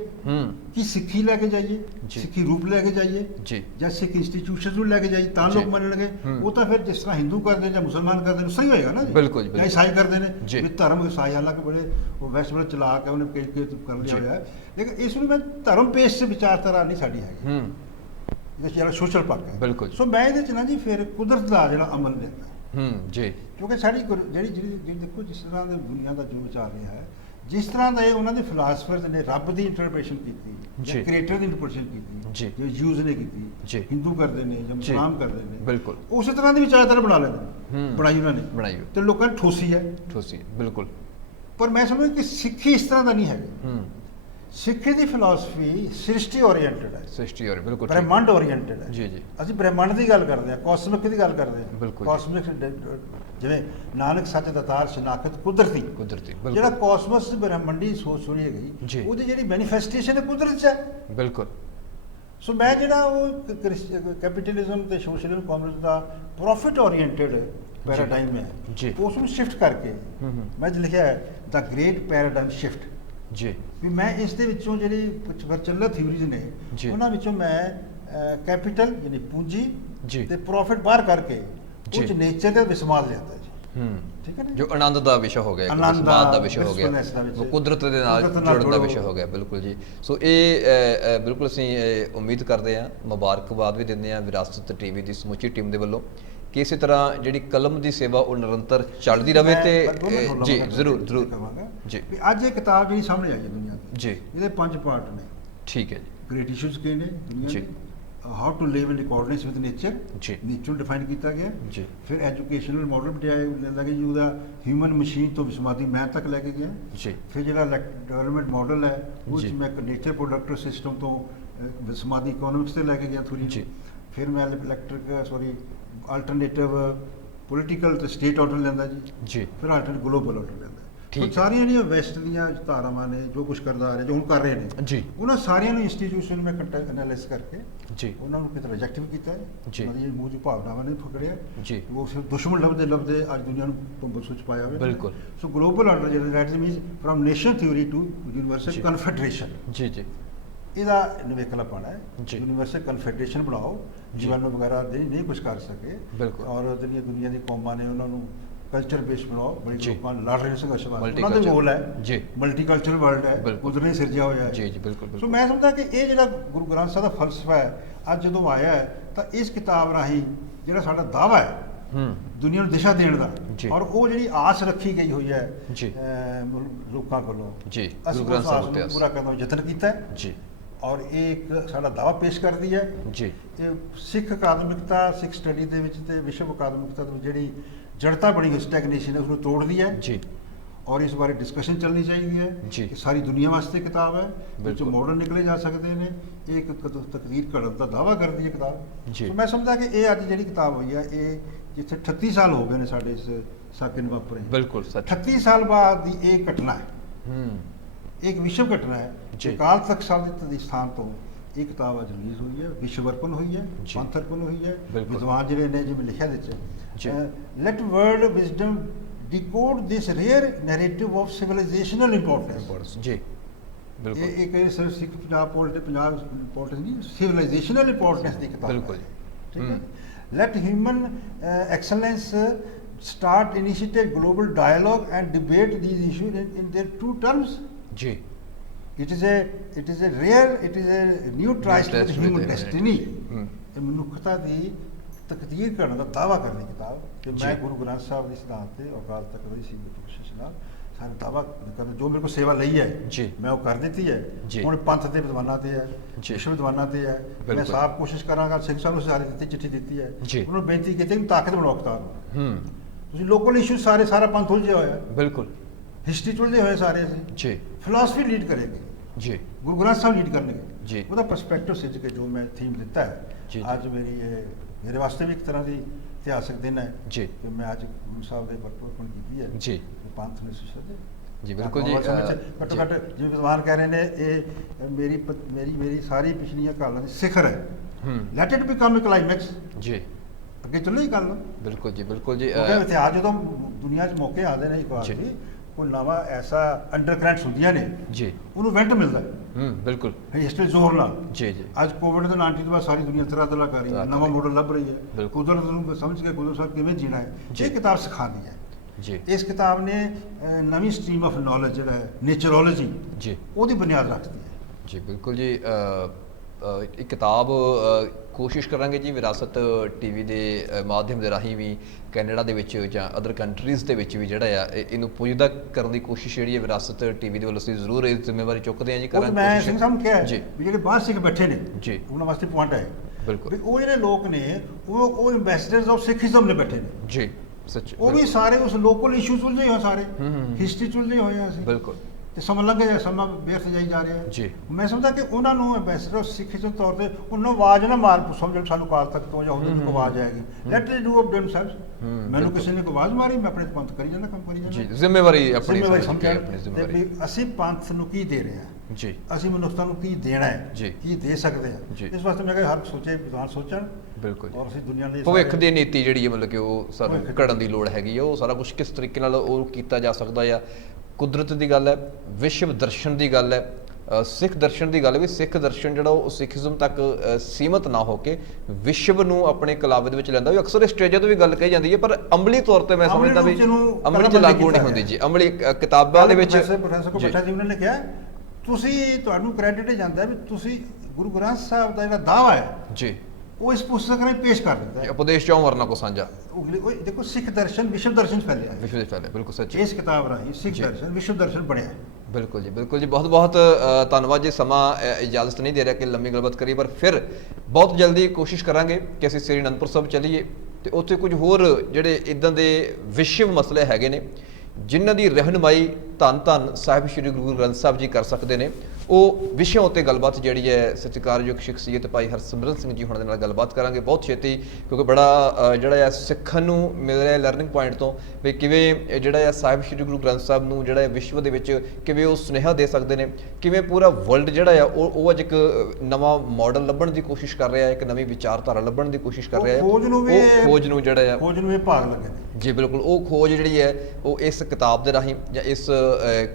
ਕੀ ਸਿੱਖੀ ਲੈ ਕੇ ਜਾਈਏ, ਜੀ। ਸਿੱਖੀ ਰੂਪ ਲੈ ਕੇ ਜਾਈਏ, ਜੀ ਜਾਂ ਸਿੱਖ ਇੰਸਟੀਟਿਊਸ਼ਨਸ ਨੂੰ ਲੈ ਕੇ ਜਾਈਏ ਤਾਂ ਜੀ। ਲੋਕ ਮੰਨਣਗੇ? ਉਹ ਤਾਂ ਫਿਰ ਜਿਸ ਤਰ੍ਹਾਂ ਹਿੰਦੂ ਕਰਦੇ ਜਾਂ ਮੁਸਲਮਾਨ ਕਰਦੇ ਨੇ ਸਹੀ ਹੋਏਗਾ ਨਾ ਜੀ। ਬਿਲਕੁਲ ਜੀ, ਜਾਂ ਬਿਲਕੁਲ। ਈਸਾਈ ਕਰਦੇ ਨੇ ਜੀ। ਵੀ ਧਰਮ ਈਸਾਈ ਹਾਲਾਂਕਿ ਬੜੇ ਉਹ ਵੈਸਟ ਬੜਾ ਚਲਾ ਕੇ ਉਹਨੇ ਕਈ ਕਰ ਜੀ। ਲਿਆ ਹੋਇਆ ਹੈ, ਲੇਕਿਨ ਇਸ ਨੂੰ ਮੈਂ ਧਰਮ ਪੇਸ਼ ਤੇ ਵਿਚਾਰਧਾਰਾ ਨਹੀਂ ਸਾਡੀ ਹੈਗੀ, ਇਹ ਜਿਹੜਾ ਸੋਸ਼ਲ ਪੱਖ ਹੈ। ਬਿਲਕੁਲ। ਸੋ ਮੈਂ ਇਹਦੇ ਚ ਨਾ ਜੀ ਫਿਰ ਕੁਦਰਤ ਦਾ ਜਿਹੜਾ ਅਮਲ ਲੈਂਦਾ, ਜੀ ਕਿਉਂਕਿ ਸਾਡੀ ਜਿਹੜੀ ਦੇਖੋ ਜਿਸ ਤਰ੍ਹਾਂ ਦੇ ਦੁਨੀਆ ਦਾ ਜੋ ਵਿਚਾਰ ਰਿਹਾ ਹੈ, ਜਿਸ ਤਰ੍ਹਾਂ ਦਾ ਇਹ ਉਹਨਾਂ ਦੇ ਫਿਲਾਸਫਰਸ ਨੇ ਰੱਬ ਦੀ ਇੰਟਰਪ੍ਰੀਟੇਸ਼ਨ ਕੀਤੀ ਜੀ। ਜਾਂ ਕ੍ਰੀਏਟਰ ਦੀ ਇੰਟਰਪ੍ਰੀਟੇਸ਼ਨ ਕੀਤੀ, ਜੀ। ਜੋ ਜੂਜ਼ ਨੇ ਕੀਤੀ, ਜੀ। ਹਿੰਦੂ ਕਰਦੇ ਨੇ ਜਾਂ ਮੁਸਲਮਾਨ ਕਰਦੇ ਨੇ, ਬਿਲਕੁਲ ਉਸੇ ਤਰ੍ਹਾਂ ਦੀ ਵਿਚਾਰਧਾਰਾ ਬਣਾ ਲੈਂਦੇ, ਬਣਾਈ ਉਹਨਾਂ ਨੇ, ਬਣਾਈ ਤੇ ਲੋਕਾਂ ਨੇ ਠੋਸੀ ਹੈ। ਠੋਸੀ ਬਿਲਕੁਲ। ਪਰ ਮੈਂ ਸਮਝਦਾ ਕਿ ਸਿੱਖੀ ਇਸ ਤਰ੍ਹਾਂ ਦਾ ਨਹੀਂ ਹੈ। ਸਿੱਖੀ ਦੀ ਫਿਲਾਸਫੀ ਸ੍ਰਿਸ਼ਟੀ ਓਰੀਐਂਟਡ ਹੈ, ਸ੍ਰਿਸ਼ਟੀ ਔਰ ਬਿਲਕੁਲ ਠੀਕ। ਬ੍ਰਹਿਮੰਡ ਓਰੀਐਂਟਡ ਹੈ। ਜੀ ਜੀ ਅਸੀਂ ਬ੍ਰਹਿਮੰਡ ਦੀ ਗੱਲ ਕਰਦੇ ਹਾਂ, ਕਾਸਮਿਕ ਦੀ ਗੱਲ ਕਰਦੇ ਹਾਂ। ਬਿਲਕੁਲ। ਕਾਸਮਿਕ ਜਿਵੇਂ ਨਾਨਕ ਸੱਚ ਦਾਤਾਰ ਸ਼ਨਾਖਤ ਕੁਦਰਤੀ, ਕੁਦਰਤੀ ਜਿਹੜਾ ਬਿਲਕੁਲ ਕਾਸਮਸ ਬ੍ਰਹਿਮੰਡੀ ਸੋਚ ਸੁਣੀ ਜੀ। ਗਈ, ਉਹਦੀ ਜਿਹੜੀ ਮੈਨੀਫੈਸਟੇਸ਼ਨ ਹੈ ਕੁਦਰਤ 'ਚ ਹੈ। ਬਿਲਕੁਲ। ਸੋ ਮੈਂ ਜਿਹੜਾ ਉਹ ਕੈਪੀਟਲਿਜ਼ਮ ਤੇ ਸੋਸ਼ਲਿਜ਼ਮ ਕਮਿਊਨਿਜ਼ਮ ਦਾ ਪ੍ਰੋਫਿਟ ਓਰੀਐਂਟਡ ਪੈਰਾਡਾਈਮ ਹੈ, ਜੀ। ਉਸ ਨੂੰ ਸ਼ਿਫਟ ਕਰਕੇ ਮੈਂ ਲਿਖਿਆ ਹੈ ਦਾ ਗ੍ਰੇਟ ਪੈਰਾਡਾਈਮ ਸ਼ਿਫਟ। ਜੀ ਵੀ ਮੈਂ ਇਸ ਦੇ ਵਿੱਚੋਂ ਜਿਹੜੀ ਕੁਝ ਵਰਚਲਾ ਥਿਊਰੀਜ਼ ਨੇ, ਜੀ। ਉਹਨਾਂ ਵਿੱਚੋਂ ਮੈਂ ਕੈਪੀਟਲ ਯਾਨੀ ਪੂੰਜੀ ਜੀ। ਤੇ ਪ੍ਰੋਫਿਟ ਬਾਹਰ ਕਰਕੇ ਜੀ। ਕੁਝ ਨੇਚਰ ਦੇ ਵਿਸਮਾਦ ਲਿਆਤਾ ਜੀ। ਠੀਕ ਹੈ ਨਾ, ਜੋ ਆਨੰਦ ਦਾ ਵਿਸ਼ਾ ਹੋ ਗਿਆ, ਆਨੰਦ ਵਿਸਮਾਦ ਦਾ ਵਿਸ਼ਾ ਹੋ ਗਿਆ, blissfulness ਦਾ ਵਿਸ਼ਾ, ਉਹ ਕੁਦਰਤ ਦੇ ਨਾਲ ਕੁਦਰਤ ਨਾਲ ਜੁੜਨ ਦਾ ਜੁੜੋ। ਵਿਸ਼ਾ ਹੋ ਗਿਆ। ਬਿਲਕੁਲ ਜੀ। ਸੋ ਇਹ ਬਿਲਕੁਲ ਅਸੀਂ ਉਮੀਦ ਕਰਦੇ ਹਾਂ, ਮੁਬਾਰਕਬਾਦ ਵੀ ਦਿੰਦੇ ਹਾਂ ਵਿਰਾਸਤ ਟੀਵੀ ਦੀ ਸਮੁੱਚੀ ਟੀਮ ਦੇ ਵੱਲੋਂ ਕਿ ਇਸੇ ਤਰ੍ਹਾਂ ਜਿਹੜੀ ਕਲਮ ਦੀ ਸੇਵਾ ਉਹ ਨਿਰੰਤਰ ਚੱਲਦੀ ਰਹੇ ਤੇ ਜੀ ਜ਼ਰੂਰ ਜ਼ਰੂਰ ਕਹਾਂਗਾ ਜੀ। ਵੀ ਅੱਜ ਇਹ ਕਿਤਾਬ ਜਿਹੜੀ ਸਾਹਮਣੇ ਆਈ ਹੈ ਦੁਨੀਆ ਦੀ, ਜੀ ਇਹਦੇ 5 ਪਾਰਟ ਨੇ। ਠੀਕ ਹੈ ਜੀ। ਗ੍ਰੇਟ ਇਸ਼ੂਜ਼ ਕੀ ਨੇ ਦੁਨੀਆ ਜੀ। ਦੇ, how to live in accordance with nature, ਜੀ। ਨੇਚਰ ਨੂੰ ਡਿਫਾਈਨ ਕੀਤਾ ਗਿਆ। ਜੀ। ਫਿਰ ਐਜੂਕੇਸ਼ਨਲ ਮਾਡਲ ਬਟਿਆਇਆ ਲੈਂਦਾ ਗਿਆ ਜੀ, ਉਹਦਾ ਹਿਊਮਨ ਮਸ਼ੀਨ ਤੋਂ ਵਿਸਮਾਦੀ ਮੈਥ ਤੱਕ ਲੈ ਕੇ ਗਿਆ। ਜੀ ਫਿਰ ਜਿਹੜਾ ਡਿਵੈਲਪਮੈਂਟ ਮਾਡਲ ਹੈ, ਉਹ 'ਚ ਜੀ। ਮੈਂ ਨੇਚਰ ਪ੍ਰੋਡਕਟਿਵ ਸਿਸਟਮ ਤੋਂ ਵਿਸਮਾਦੀ ਇਕਨੋਮਿਕਸ ਤੇ ਲੈ ਕੇ ਗਿਆ ਥੋੜੀ। ਜੀ। ਫਿਰ ਮੈਂ ਆਲਟਰਨੇਟਿਵ ਪੋਲੀਟੀਕਲ ਤੇ ਸਟੇਟ ਆਰਡਰ ਲੈਂਦਾ ਜੀ। ਜੀ ਫਿਰ ਆਲਟਰਨੇਟ ਗਲੋਬਲ ਆਰਡਰ ਲੈਂਦਾ। ਠੀਕ ਹੈ। ਸਾਰੀਆਂ ਜਿਹੜੀਆਂ ਵੈਸਟ ਦੀਆਂ ਧਾਰਾਵਾਂ ਨੇ, ਜੋ ਕੁਝ ਕਰਦਾ ਆ ਰਿਹਾ, ਜੋ ਹੁਣ ਕਰ ਰਹੇ ਨੇ, ਜੀ ਉਹਨਾਂ ਸਾਰਿਆਂ ਨੂੰ ਇੰਸਟੀਟਿਊਸ਼ਨ ਮੈਂ ਐਨਾਲਾਈਜ਼ ਕਰਕੇ ਜੀ ਉਹਨਾਂ ਨੂੰ ਕਿਤੇ ਰਿਜੈਕਟ ਵੀ ਕੀਤਾ ਹੈ। ਜੀ। ਉਹਨਾਂ ਦੀ ਮੂੰਹ ਦੀ ਭਾਵਨਾਵਾਂ ਨੇ ਫਕੜਿਆ, ਜੀ ਉਹ ਸਿਰਫ ਦੁਸ਼ਮਣ ਲੱਭਦੇ ਅੱਜ ਦੁਨੀਆ ਨੂੰ ਪੰਬਲ ਸੁੱਚ ਪਾਇਆ ਹੋਇਆ। ਬਿਲਕੁਲ। ਸੋ ਗਲੋਬਲ ਆਰਡਰ ਜਿਹੜਾ that means from nation theory to universal ਜੀ। ਕਨਫੈਡਰੇਸ਼ਨ, ਜੀ ਜੀ ਇਹਦਾ ਨਿਵੇਕਲਾਪਣ ਹੈ। ਜੀ। ਯੂਨੀਵਰਸਲ ਕਨਫੈਡਰੇਸ਼ਨ ਬਣਾਓ, ਜੀ। ਜੀਵਾਣੂ ਵਗੈਰਾ ਨਹੀਂ ਕੁਝ ਕਰ ਸਕੇ, ਬਿਲਕੁਲ। ਔਰ ਦੁਨੀਆ ਦੀ ਕੌਮਾਂ ਨੇ ਉਹਨਾਂ ਨੂੰ ਕਲਚਰ ਬੇਸ ਬਣਾਓ। ਬੜੀ ਜੀ। ਲੋਕਾਂ ਲੜ ਰਹੇ ਸੰਘਰਸ਼ ਵਾਸਤੇ, ਉਹਨਾਂ Multicultural, ਦਾ ਗੋਲ ਹੈ ਜੀ। ਮਲਟੀਕਲਚਰਲ ਵਰਲਡ ਹੈ, ਬਿਲਕੁਲ। ਕੁਦਰਤ ਨੇ ਸਿਰਜਿਆ ਹੋਇਆ ਹੈ। ਜੀ ਜੀ ਬਿਲਕੁਲ ਸੋ ਬਿਲਕੁਲ। ਮੈਂ ਸਮਝਦਾ ਕਿ ਇਹ ਜਿਹੜਾ ਗੁਰੂ ਗ੍ਰੰਥ ਸਾਹਿਬ ਦਾ ਫਲਸਫਾ ਹੈ, ਅੱਜ ਜਦੋਂ ਆਇਆ ਹੈ ਤਾਂ ਇਸ ਕਿਤਾਬ ਰਾਹੀਂ ਜਿਹੜਾ ਸਾਡਾ ਦਾਅਵਾ ਹੈ ਦੁਨੀਆ ਨੂੰ ਦਿਸ਼ਾ ਦੇਣ ਦਾ, ਜੀ। ਔਰ ਉਹ ਜਿਹੜੀ ਆਸ ਰੱਖੀ ਗਈ ਹੋਈ ਹੈ ਜੀ। ਲੋਕਾਂ ਕੋਲੋਂ, ਜੀ ਅਸੀਂ ਗੁਰੂ ਗ੍ਰੰਥ ਉਸ ਸਾਹਿਬ ਆਸ ਉੱਤੇ ਨੂੰ ਪੂਰਾ ਕਰਨ ਦਾ ਯਤਨ ਕੀਤਾ ਹੈ। ਜੀ ਔਰ ਇਹ ਇੱਕ ਸਾਡਾ ਦਾਅਵਾ ਪੇਸ਼ ਕਰਦੀ ਹੈ। ਜੀ ਇਹ ਸਿੱਖ ਅਕਾਦਮਿਕਤਾ, ਸਿੱਖ ਸਟੱਡੀ ਦੇ ਵਿੱਚ ਤੇ ਵਿਸ਼ਵ ਅਕਾਦਮਿਕਤਾ ਦੇ ਵਿੱਚ ਜਿਹੜੀ ਜੜਤਾ ਬਣੀ ਹੋਈ ਸਟੈਗਨੇਸ਼ਨ ਹੈ, ਉਸ ਨੂੰ ਤੋੜਦੀ ਹੈ। ਜੀ ਔਰ ਇਸ ਬਾਰੇ ਡਿਸਕਸ਼ਨ ਚੱਲਣੀ ਚਾਹੀਦੀ ਹੈ ਜੀ। ਕਿ ਸਾਰੀ ਦੁਨੀਆ ਵਾਸਤੇ ਕਿਤਾਬ ਹੈ ਵਿੱਚ ਬਿਲਕੁਲ। ਮਾਡਲ ਨਿਕਲੇ ਜਾ ਸਕਦੇ ਨੇ। ਇਹ ਇੱਕ ਤਕਦੀਰ ਘੜਨ ਦਾ ਦਾਅਵਾ ਕਰਦੀ ਹੈ ਕਿਤਾਬ। ਜੀ। ਸੋ ਮੈਂ ਸਮਝਦਾ ਕਿ ਇਹ ਅੱਜ ਜਿਹੜੀ ਕਿਤਾਬ ਹੋਈ ਹੈ, ਇਹ ਜਿੱਥੇ 38 ਸਾਲ ਹੋ ਗਏ ਨੇ ਸਾਡੇ ਇਸ ਸਾਕੇ ਨੂੰ ਵਾਪਰੇ, ਬਿਲਕੁਲ ਸੱਚ। 38 ਸਾਲ ਬਾਅਦ ਦੀ ਇਹ ਘਟਨਾ ਹੈ, ਹੂੰ ਇਹ ਇੱਕ ਵਿਸ਼ਵ ਘਟਨਾ ਹੈ। ਜੀ। ਅਕਾਲ ਤਖਤ ਸਾਹਿਬ ਦੇ ਸਥਾਨ ਤੋਂ ਇਹ ਕਿਤਾਬ ਅੱਜ ਰਿਲੀਜ਼ ਹੋਈ ਹੈ, ਵਿਸ਼ਵ ਅਰਪਣ ਹੋਈ ਹੈ, ਜੀ। ਪੰਥ ਅਰਪਣ ਹੋਈ ਹੈ। ਬਿਲਕੁਲ। ਵਿਦਵਾਨ ਜਿਹੜੇ ਨੇ ਜਿਵੇਂ ਲਿਖਿਆ ਇਹਦੇ ਜੀ। ਚ let world wisdom decode this rare narrative of civilizational importance। ਜੀ ਇਹ ਬਿਲਕੁਲ ਇੱਕ ਸਿਰਫ ਸਿੱਖ ਪੰਜਾਬ ਇੰਪੋਰਟੈਂਸ ਨਹੀਂ, ਸਿਵਲਾਈਜੇਸ਼ਨਲ ਇੰਪੋਰਟੈਂਸ ਦੀ ਕਿਤਾਬ ਹੈ। ਬਿਲਕੁਲ। ਠੀਕ ਹੈ। Let human excellence start initiate global dialogue and debate these issues in their true terms। ਜੀ it is a rare, it is a new tryst to the human destiny। ਹੂੰ ਇਹ ਮਨੁੱਖਤਾ ਦੀ ਤਕਦੀਰ ਕਰਨ ਦਾ ਦਾਅਵਾ ਕਰਨੀ ਕਿਤਾਬ ਕਿ ਜੀ। ਮੈਂ ਗੁਰੂ ਗ੍ਰੰਥ ਸਾਹਿਬ ਦੇ ਸਿਧਾਂਤ ਤੇ ਅਕਾਲ ਤਖਤ ਦੀ ਸੀਮਤ ਕੋਸ਼ਿਸ਼ ਨਾਲ ਸਾਰੇ ਦਾਅਵਾ ਕਰਨ, ਜੋ ਮੇਰੇ ਕੋਲ ਸੇਵਾ ਲਈ ਹੈ ਜੀ। ਮੈਂ ਉਹ ਕਰ ਦਿੱਤੀ ਹੈ। ਜੀ। ਹੁਣ ਪੰਥ ਦੇ ਵਿਦਵਾਨਾਂ ਤੇ ਹੈ, ਜੀ। ਵਿਸ਼ਵ ਵਿਦਵਾਨਾਂ ਤੇ ਹੈ। ਮੈਂ ਬਿਲਕੁਲ। ਸਾਫ਼ ਕੋਸ਼ਿਸ਼ ਕਰਾਂਗਾ। ਸਿੰਘ ਸਾਹਿਬ ਨੂੰ ਸਾਰੇ ਦਿੱਤੀ, ਚਿੱਠੀ ਦਿੱਤੀ ਹੈ। ਜੀ। ਉਹਨਾਂ ਨੂੰ ਬੇਨਤੀ ਕੀਤੀ ਕਿ ਤਾਕਤ ਬਣਾਓ ਕਿਤਾਬ ਨੂੰ। ਹੂੰ ਤੁਸੀਂ ਲੋਕਲ ਇਸ਼ੂ ਸਾਰਾ ਪੰਥ ਉਲਝਿਆ ਹੋਇਆ, ਬਿਲਕੁਲ ਹਿਸਟਰੀ ਉਲਝੇ ਹੋਏ ਸਾਰੇ ਅਸੀਂ, ਜੀ ਫਿਲਾਸਫੀ ਲੀਡ ਕਰੇਗੀ, ਜੀ ਗੁਰੂ ਗ੍ਰੰਥ ਸਾਹਿਬ ਲੀਡ ਕਰਨਗੇ। ਜੀ। ਉਹਦਾ ਪਰਸਪੈਕਟਿਵ ਸਿੱਝ ਕੇ ਜੋ ਮੈਂ ਥੀਮ ਦਿੱਤਾ ਹੈ, ਜੀ। ਅੱਜ ਮੇਰੇ ਵਾਸਤੇ ਵੀ ਇੱਕ ਤਰ੍ਹਾਂ ਦੀ ਇਤਿਹਾਸਕ ਦਿਨ ਹੈ ਜੀ ਕਿ ਮੈਂ ਅੱਜ ਗੁਰੂ ਸਾਹਿਬ ਦੇ ਵਰਤੋਂ ਕੀਤੀ ਹੈ ਜੀ ਕਿ ਪੰਥ ਨੇ ਸੁਸ਼ਾਸਨ ਜੀ ਬਿਲਕੁਲ ਜੀ ਘੱਟੋ ਘੱਟ ਜਿਵੇਂ ਵਿਦਵਾਨ ਕਹਿ ਰਹੇ ਨੇ, ਇਹ ਮੇਰੀ ਸਾਰੀ ਪਿਛਲੀਆਂ ਕਾਲਾਂ ਦੀ ਸਿਖਰ ਹੈ। ਹੂੰ let it become a climax. ਜੀ ਅੱਗੇ ਚੱਲੋ ਹੀ ਗੱਲ। ਬਿਲਕੁਲ ਜੀ ਬਿਲਕੁਲ ਜੀ ਕਿਉਂਕਿ ਇਤਿਹਾਸ ਜਦੋਂ ਦੁਨੀਆ 'ਚ ਮੌਕੇ ਆਉਂਦੇ ਨੇ ਇੱਕ ਵਾਰ ਜੀ। ਵੀ, ਕੋਈ ਨਵਾਂ ਐਸਾ ਅੰਡਰ ਕਰੰਟਸ ਹੁੰਦੀਆਂ ਨੇ, ਜੀ ਉਹਨੂੰ ਵੈਂਟ ਮਿਲਦਾ ਹੈ ਹੂੰ ਬਿਲਕੁਲ ਹਿਸਟਰੀ ਜ਼ੋਰ ਨਾਲ। ਜੀ ਜੀ ਅੱਜ ਕੋਵਿਡ-19 ਤੋਂ ਬਾਅਦ ਸਾਰੀ ਦੁਨੀਆ ਤਰਾ ਕਰ ਰਹੀ ਹੈ, ਨਵਾਂ ਮਾਡਲ ਲੱਭ ਰਹੀ ਹੈ। ਬਿਲਕੁਲ। ਕੁਦਰਤ ਨੂੰ ਸਮਝ ਕੇ ਕੁਦਰਤ ਸਾਹਿਬ ਕਿਵੇਂ ਜੀਣਾ ਹੈ, ਜੀ। ਇਹ ਕਿਤਾਬ ਸਿਖਾਉਂਦੀ ਹੈ। ਜੀ ਇਸ ਕਿਤਾਬ ਨੇ ਨਵੀਂ ਸਟਰੀਮ ਆਫ ਨੌਲੇਜ ਜਿਹੜਾ ਹੈ ਨੇਚਰੋਲੋਜੀ, ਜੀ ਉਹਦੀ ਬੁਨਿਆਦ ਰੱਖਦੀ ਹੈ। ਜੀ ਬਿਲਕੁਲ ਜੀ ਇਹ ਕਿਤਾਬ ਕੋਸ਼ਿਸ਼ ਕਰਾਂਗੇ ਜੀ ਵਿਰਾਸਤ ਟੀਵੀ ਦੇ ਮਾਧਿਅਮ ਦੇ ਰਾਹੀਂ ਵੀ ਕੈਨੇਡਾ ਦੇ ਵਿੱਚ ਜਾਂ ਅਦਰ ਕੰਟਰੀਜ਼ ਦੇ ਵਿੱਚ ਵੀ ਜਿਹੜਾ ਆ ਇਹਨੂੰ ਪੁੱਜਦਾ ਕਰਨ ਦੀ ਕੋਸ਼ਿਸ਼ ਜਿਹੜੀ ਹੈ ਵਿਰਾਸਤ ਟੀਵੀ ਦੇ ਵੱਲੋਂ ਅਸੀਂ ਜ਼ਰੂਰ ਇਹ ਜ਼ਿੰਮੇਵਾਰੀ ਚੁੱਕਦੇ ਹਾਂ ਜੀ, ਉਹ ਕਰਾਂਗੇ ਮੈਂ ਕੋਸ਼ਿਸ਼। ਸਿੰਘ ਸਾਹਿਬ ਨੂੰ ਕਿਹਾ ਜੀ ਹੈ ਵੀ ਜਿਹੜੇ ਬਾਹਰ ਸਿੱਖ ਬੈਠੇ ਨੇ, ਜੀ ਉਹਨਾਂ ਵਾਸਤੇ ਪੁਆਇੰਟ ਹੈ ਬਿਲਕੁਲ ਵੀ ਉਹ ਜਿਹੜੇ ਲੋਕ ਨੇ ਉਹ ਐਂਬੈਸਡਰਸ ਆਫ ਸਿੱਖੀਜ਼ਮ ਨੇ ਬੈਠੇ ਨੇ। ਜੀ ਸੱਚ ਉਹ ਵੀ ਸਾਰੇ ਉਸ ਲੋਕਲ ਇਸ਼ੂਜ਼ ਉਲਝੇ ਹੋਏ ਸਾਰੇ, ਹੂੰ। ਹਿਸਟਰੀ 'ਚ ਉਲਝੇ ਹੋਏ ਆ ਅਸੀਂ, ਬਿਲਕੁਲ ਤੇ ਸਮਾਂ ਲੰਘ ਗਿਆ, ਸਮਾਂ ਬੇਅਰਥ ਜਾਈ ਜਾ ਰਿਹਾ ਹੈ। ਜੀ ਮੈਂ ਸਮਝਦਾ ਕਿ ਉਹਨਾਂ ਨੂੰ ਐਂਬੈਸਡਰ ਆਫ ਸਿੱਖੀਜ਼ਮ ਤੌਰ ਤੇ ਉਹਨਾਂ ਨੂੰ ਆਵਾਜ਼ ਨਾ ਮਾਰ ਸਮਝਣ ਸਾਨੂੰ ਕਾਲ ਤੱਕ ਤੋਂ ਜਾਂ ਉਹਨਾਂ ਨੂੰ ਆਵਾਜ਼ ਆਏਗੀ। ਲੈਟ ਦੇ ਡੂ ਆਫ ਦੈਮਸੈਲਵਸ। ਮੈਨੂੰ ਬਿਲਕੁਲ। ਕਿਸੇ ਨੇ ਕੋਈ ਆਵਾਜ਼ ਮਾਰੀ, ਮੈਂ ਆਪਣੇ ਪੰਥ ਕਰੀ ਜਾਂਦਾ, ਕੰਮ ਕਰੀ ਜਾਂਦਾ। ਜੀ ਜ਼ਿੰਮੇਵਾਰੀ ਆਪਣੀ ਜ਼ਿੰਮੇਵਾਰੀ ਸਮਝ ਕੇ ਸਮਝਣ ਆਪਣੀ ਤੇ ਜ਼ਿੰਮੇਵਾਰੀ ਵੀ ਅਸੀਂ ਪੰਥ ਨੂੰ ਕੀ ਦੇ ਰਹੇ ਹਾਂ, ਜੀ ਅਸੀਂ ਮਨੁੱਖਤਾ ਨੂੰ ਕੀ ਦੇਣਾ ਹੈ, ਜੀ। ਕੀ ਦੇ ਸਕਦੇ ਜੀ। ਹਾਂ। ਇਸ ਵਾਸਤੇ ਮੈਂ ਕਿਹਾ ਹਰ ਸੋਚੇ, ਵਿਦਵਾਨ ਸੋਚਣ, ਬਿਲਕੁਲ ਜੀ। ਔਰ ਅਸੀਂ ਦੁਨੀਆ ਲਈ ਭਵਿੱਖ ਦੀ ਨੀਤੀ ਜਿਹੜੀ ਹੈ ਮਤਲਬ ਕਿ ਉਹ ਸਾਨੂੰ ਭਵਿੱਖ ਦੀ ਘੜਨ ਦੀ ਲੋੜ ਹੈਗੀ ਆ, ਉਹ ਸਾਰਾ ਕੁਝ ਕਿਸ ਤਰੀਕੇ ਨਾਲ ਉਹ ਕੀਤਾ ਜਾ ਸਕਦਾ ਆ। ਕੁਦਰਤ ਦੀ ਗੱਲ ਹੈ, ਵਿਸ਼ਵ ਦਰਸ਼ਨ ਦੀ ਗੱਲ ਹੈ, ਸਿੱਖ ਦਰਸ਼ਨ ਦੀ ਗੱਲ ਹੈ ਵੀ ਸਿੱਖ ਦਰਸ਼ਨ ਜਿਹੜਾ ਉਹ ਸਿੱਖੀਜ਼ਮ ਤੱਕ ਸੀਮਤ ਨਾ ਹੋ ਕੇ ਵਿਸ਼ਵ ਨੂੰ ਆਪਣੇ ਕਲਾਵੇ ਦੇ ਵਿੱਚ ਲੈਂਦਾ ਵੀ ਅਕਸਰ ਸਟੇਜਾਂ ਤੋਂ ਵੀ ਗੱਲ ਕਹੀ ਜਾਂਦੀ ਹੈ, ਪਰ ਅਮਲੀ ਤੌਰ ਤੇ ਮੈਂ ਅਮਲੀ ਸਮਝਦਾ ਵੀ ਰੂਪ 'ਚ ਇਹਨੂੰ ਅਮਲੀ 'ਚ ਕਲਮਬੰਦੀ ਲਾਗੂ ਨਹੀਂ ਕੀਤਾ ਹੁੰਦੀ ਹੈ। ਜੀ। ਅਮਲੀ ਕਿਤਾਬਾਂ ਦੇ ਵਿੱਚ ਪ੍ਰੋਫੈਸਰ ਕੋ ਜੀ। ਬੈਠਾ ਸੀ, ਉਹਨਾਂ ਨੇ ਕਿਹਾ ਤੁਸੀਂ, ਤੁਹਾਨੂੰ ਕ੍ਰੈਡਿਟ ਜਾਂਦਾ ਵੀ ਤੁਸੀਂ ਗੁਰੂ ਗ੍ਰੰਥ ਸਾਹਿਬ ਦਾ ਜਿਹੜਾ ਦਾਅਵਾ ਹੈ ਜੀ ਉਹ ਇਸ ਪੁਸਤਕ ਰਾਹੀਂ ਪੇਸ਼ ਕਰ ਦਿੱਤਾ ਹੈ। ਉਪਦੇਸ਼ ਚੋਂ ਵਰਨਾ ਕੋ ਸਾਂਝਾ ਉਹ ਦੇਖੋ ਸਿੱਖ ਦਰਸ਼ਨ ਵਿਸ਼ਵ ਦਰਸ਼ਨ ਫੈਲਿਆ ਹੈ। ਵਿਸ਼ਵ ਦੇ ਫੈਲੇ ਬਿਲਕੁਲ ਸੱਚ ਇਸ ਕਿਤਾਬ ਰਾਹੀਂ ਸਿੱਖ ਜੀ। ਦਰਸ਼ਨ ਵਿਸ਼ਵ ਦਰਸ਼ਨ ਬਣਿਆ ਹੈ। ਬਿਲਕੁਲ ਜੀ ਬਿਲਕੁਲ ਜੀ ਬਹੁਤ ਬਹੁਤ ਧੰਨਵਾਦ ਜੀ। ਸਮਾਂ ਇਜਾਜ਼ਤ ਨਹੀਂ ਦੇ ਰਿਹਾ ਕਿ ਲੰਮੀ ਗੱਲਬਾਤ ਕਰੀਏ, ਪਰ ਫਿਰ ਬਹੁਤ ਜਲਦੀ ਕੋਸ਼ਿਸ਼ ਕਰਾਂਗੇ ਕਿ ਅਸੀਂ ਸ੍ਰੀ ਅਨੰਦਪੁਰ ਸਾਹਿਬ ਚੱਲੀਏ ਤੇ ਉੱਥੇ ਕੁਝ ਹੋਰ ਜਿਹੜੇ ਇਦਾਂ ਦੇ ਵਿਸ਼ਵ ਮਸਲੇ ਹੈਗੇ ਨੇ ਜਿਨ੍ਹਾਂ ਦੀ ਰਹਿਨੁਮਾਈ ਧੰਨ ਧੰਨ ਸਾਹਿਬ ਸ੍ਰੀ ਗੁਰੂ ਗ੍ਰੰਥ ਸਾਹਿਬ ਜੀ ਕਰ ਸਕਦੇ ਨੇ। ਉਹ ਵਿਸ਼ਿਆਂ ਉੱਤੇ ਗੱਲਬਾਤ ਜਿਹੜੀ ਹੈ ਸਤਿਕਾਰਯੋਗ ਸ਼ਖਸੀਅਤ ਭਾਈ ਹਰਸਿਮਰਨ ਸਿੰਘ ਜੀ ਹੁਣਾਂ ਦੇ ਨਾਲ ਗੱਲਬਾਤ ਕਰਾਂਗੇ ਬਹੁਤ ਛੇਤੀ, ਕਿਉਂਕਿ ਬੜਾ ਜਿਹੜਾ ਹੈ ਸਿੱਖਣ ਨੂੰ ਮਿਲ ਰਿਹਾ ਲਰਨਿੰਗ ਪੁਆਇੰਟ ਤੋਂ ਵੀ ਕਿਵੇਂ ਜਿਹੜਾ ਹੈ ਸਾਹਿਬ ਸ੍ਰੀ ਗੁਰੂ ਗ੍ਰੰਥ ਸਾਹਿਬ ਨੂੰ ਜਿਹੜਾ ਹੈ ਵਿਸ਼ਵ ਦੇ ਵਿੱਚ ਕਿਵੇਂ ਉਹ ਸੁਨੇਹਾ ਦੇ ਸਕਦੇ ਨੇ, ਕਿਵੇਂ ਪੂਰਾ ਵਰਲਡ ਜਿਹੜਾ ਆ ਉਹ ਅੱਜ ਇੱਕ ਨਵਾਂ ਮਾਡਲ ਲੱਭਣ ਦੀ ਕੋਸ਼ਿਸ਼ ਕਰ ਰਿਹਾ ਹੈ, ਇੱਕ ਨਵੀਂ ਵਿਚਾਰਧਾਰਾ ਲੱਭਣ ਦੀ ਕੋਸ਼ਿਸ਼ ਕਰ ਰਿਹਾ ਹੈ। ਖੋਜ ਨੂੰ ਵੀ ਉਹ ਖੋਜ ਨੂੰ ਜਿਹੜਾ ਹੈ ਖੋਜ ਨੂੰ ਇਹ ਭਾਗ ਲੱਗੇ ਨੇ। ਜੀ ਬਿਲਕੁਲ, ਉਹ ਖੋਜ ਜਿਹੜੀ ਹੈ ਉਹ ਇਸ ਕਿਤਾਬ ਦੇ ਰਾਹੀਂ ਜਾਂ ਇਸ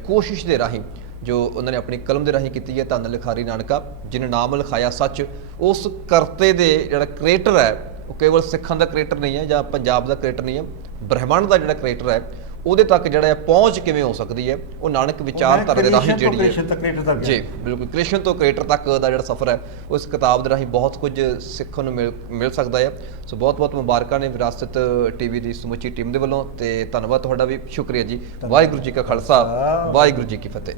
ਕੋਸ਼ਿਸ਼ ਦੇ ਰਾਹੀਂ ਜੋ ਉਹਨਾਂ ਨੇ ਆਪਣੀ ਕਲਮ ਦੇ ਰਾਹੀਂ ਕੀਤੀ ਹੈ, ਧੰਨ ਲਿਖਾਰੀ ਨਾਨਕਾ ਜਿਹਨੇ ਨਾਮ ਲਿਖਾਇਆ ਸੱਚ, ਉਸ ਕਰਤੇ ਦੇ ਜਿਹੜਾ ਕ੍ਰੀਏਟਰ ਹੈ ਉਹ ਕੇਵਲ ਸਿੱਖਾਂ ਦਾ ਕ੍ਰੀਏਟਰ ਨਹੀਂ ਹੈ ਜਾਂ ਪੰਜਾਬ ਦਾ ਕ੍ਰੀਏਟਰ ਨਹੀਂ ਹੈ, ਬ੍ਰਹਿਮੰਡ ਦਾ ਜਿਹੜਾ ਕ੍ਰੀਏਟਰ ਹੈ ਉਹਦੇ ਤੱਕ ਜਿਹੜਾ ਹੈ ਪਹੁੰਚ ਕਿਵੇਂ ਹੋ ਸਕਦੀ ਹੈ, ਉਹ ਨਾਨਕ ਵਿਚਾਰਧਾਰਾ ਦੇ ਰਾਹੀਂ ਜਿਹੜੀ ਹੈ ਜੀ ਬਿਲਕੁਲ ਕ੍ਰਿਸ਼ਨ ਤੋਂ ਕ੍ਰੀਏਟਰ ਤੱਕ ਦਾ ਜਿਹੜਾ ਸਫ਼ਰ ਹੈ ਉਸ ਕਿਤਾਬ ਦੇ ਰਾਹੀਂ ਬਹੁਤ ਕੁਝ ਸਿੱਖਣ ਨੂੰ ਮਿਲ ਸਕਦਾ ਹੈ। ਸੋ ਬਹੁਤ ਬਹੁਤ ਮੁਬਾਰਕਾਂ ਨੇ ਵਿਰਾਸਤ ਟੀਵੀ ਦੀ ਸਮੁੱਚੀ ਟੀਮ ਦੇ ਵੱਲੋਂ, ਤੇ ਧੰਨਵਾਦ ਤੁਹਾਡਾ ਵੀ, ਸ਼ੁਕਰੀਆ ਜੀ। ਵਾਹਿਗੁਰੂ ਜੀ ਕਾ ਖਾਲਸਾ, ਵਾਹਿਗੁਰੂ ਜੀ ਕੀ ਫਤਿਹ।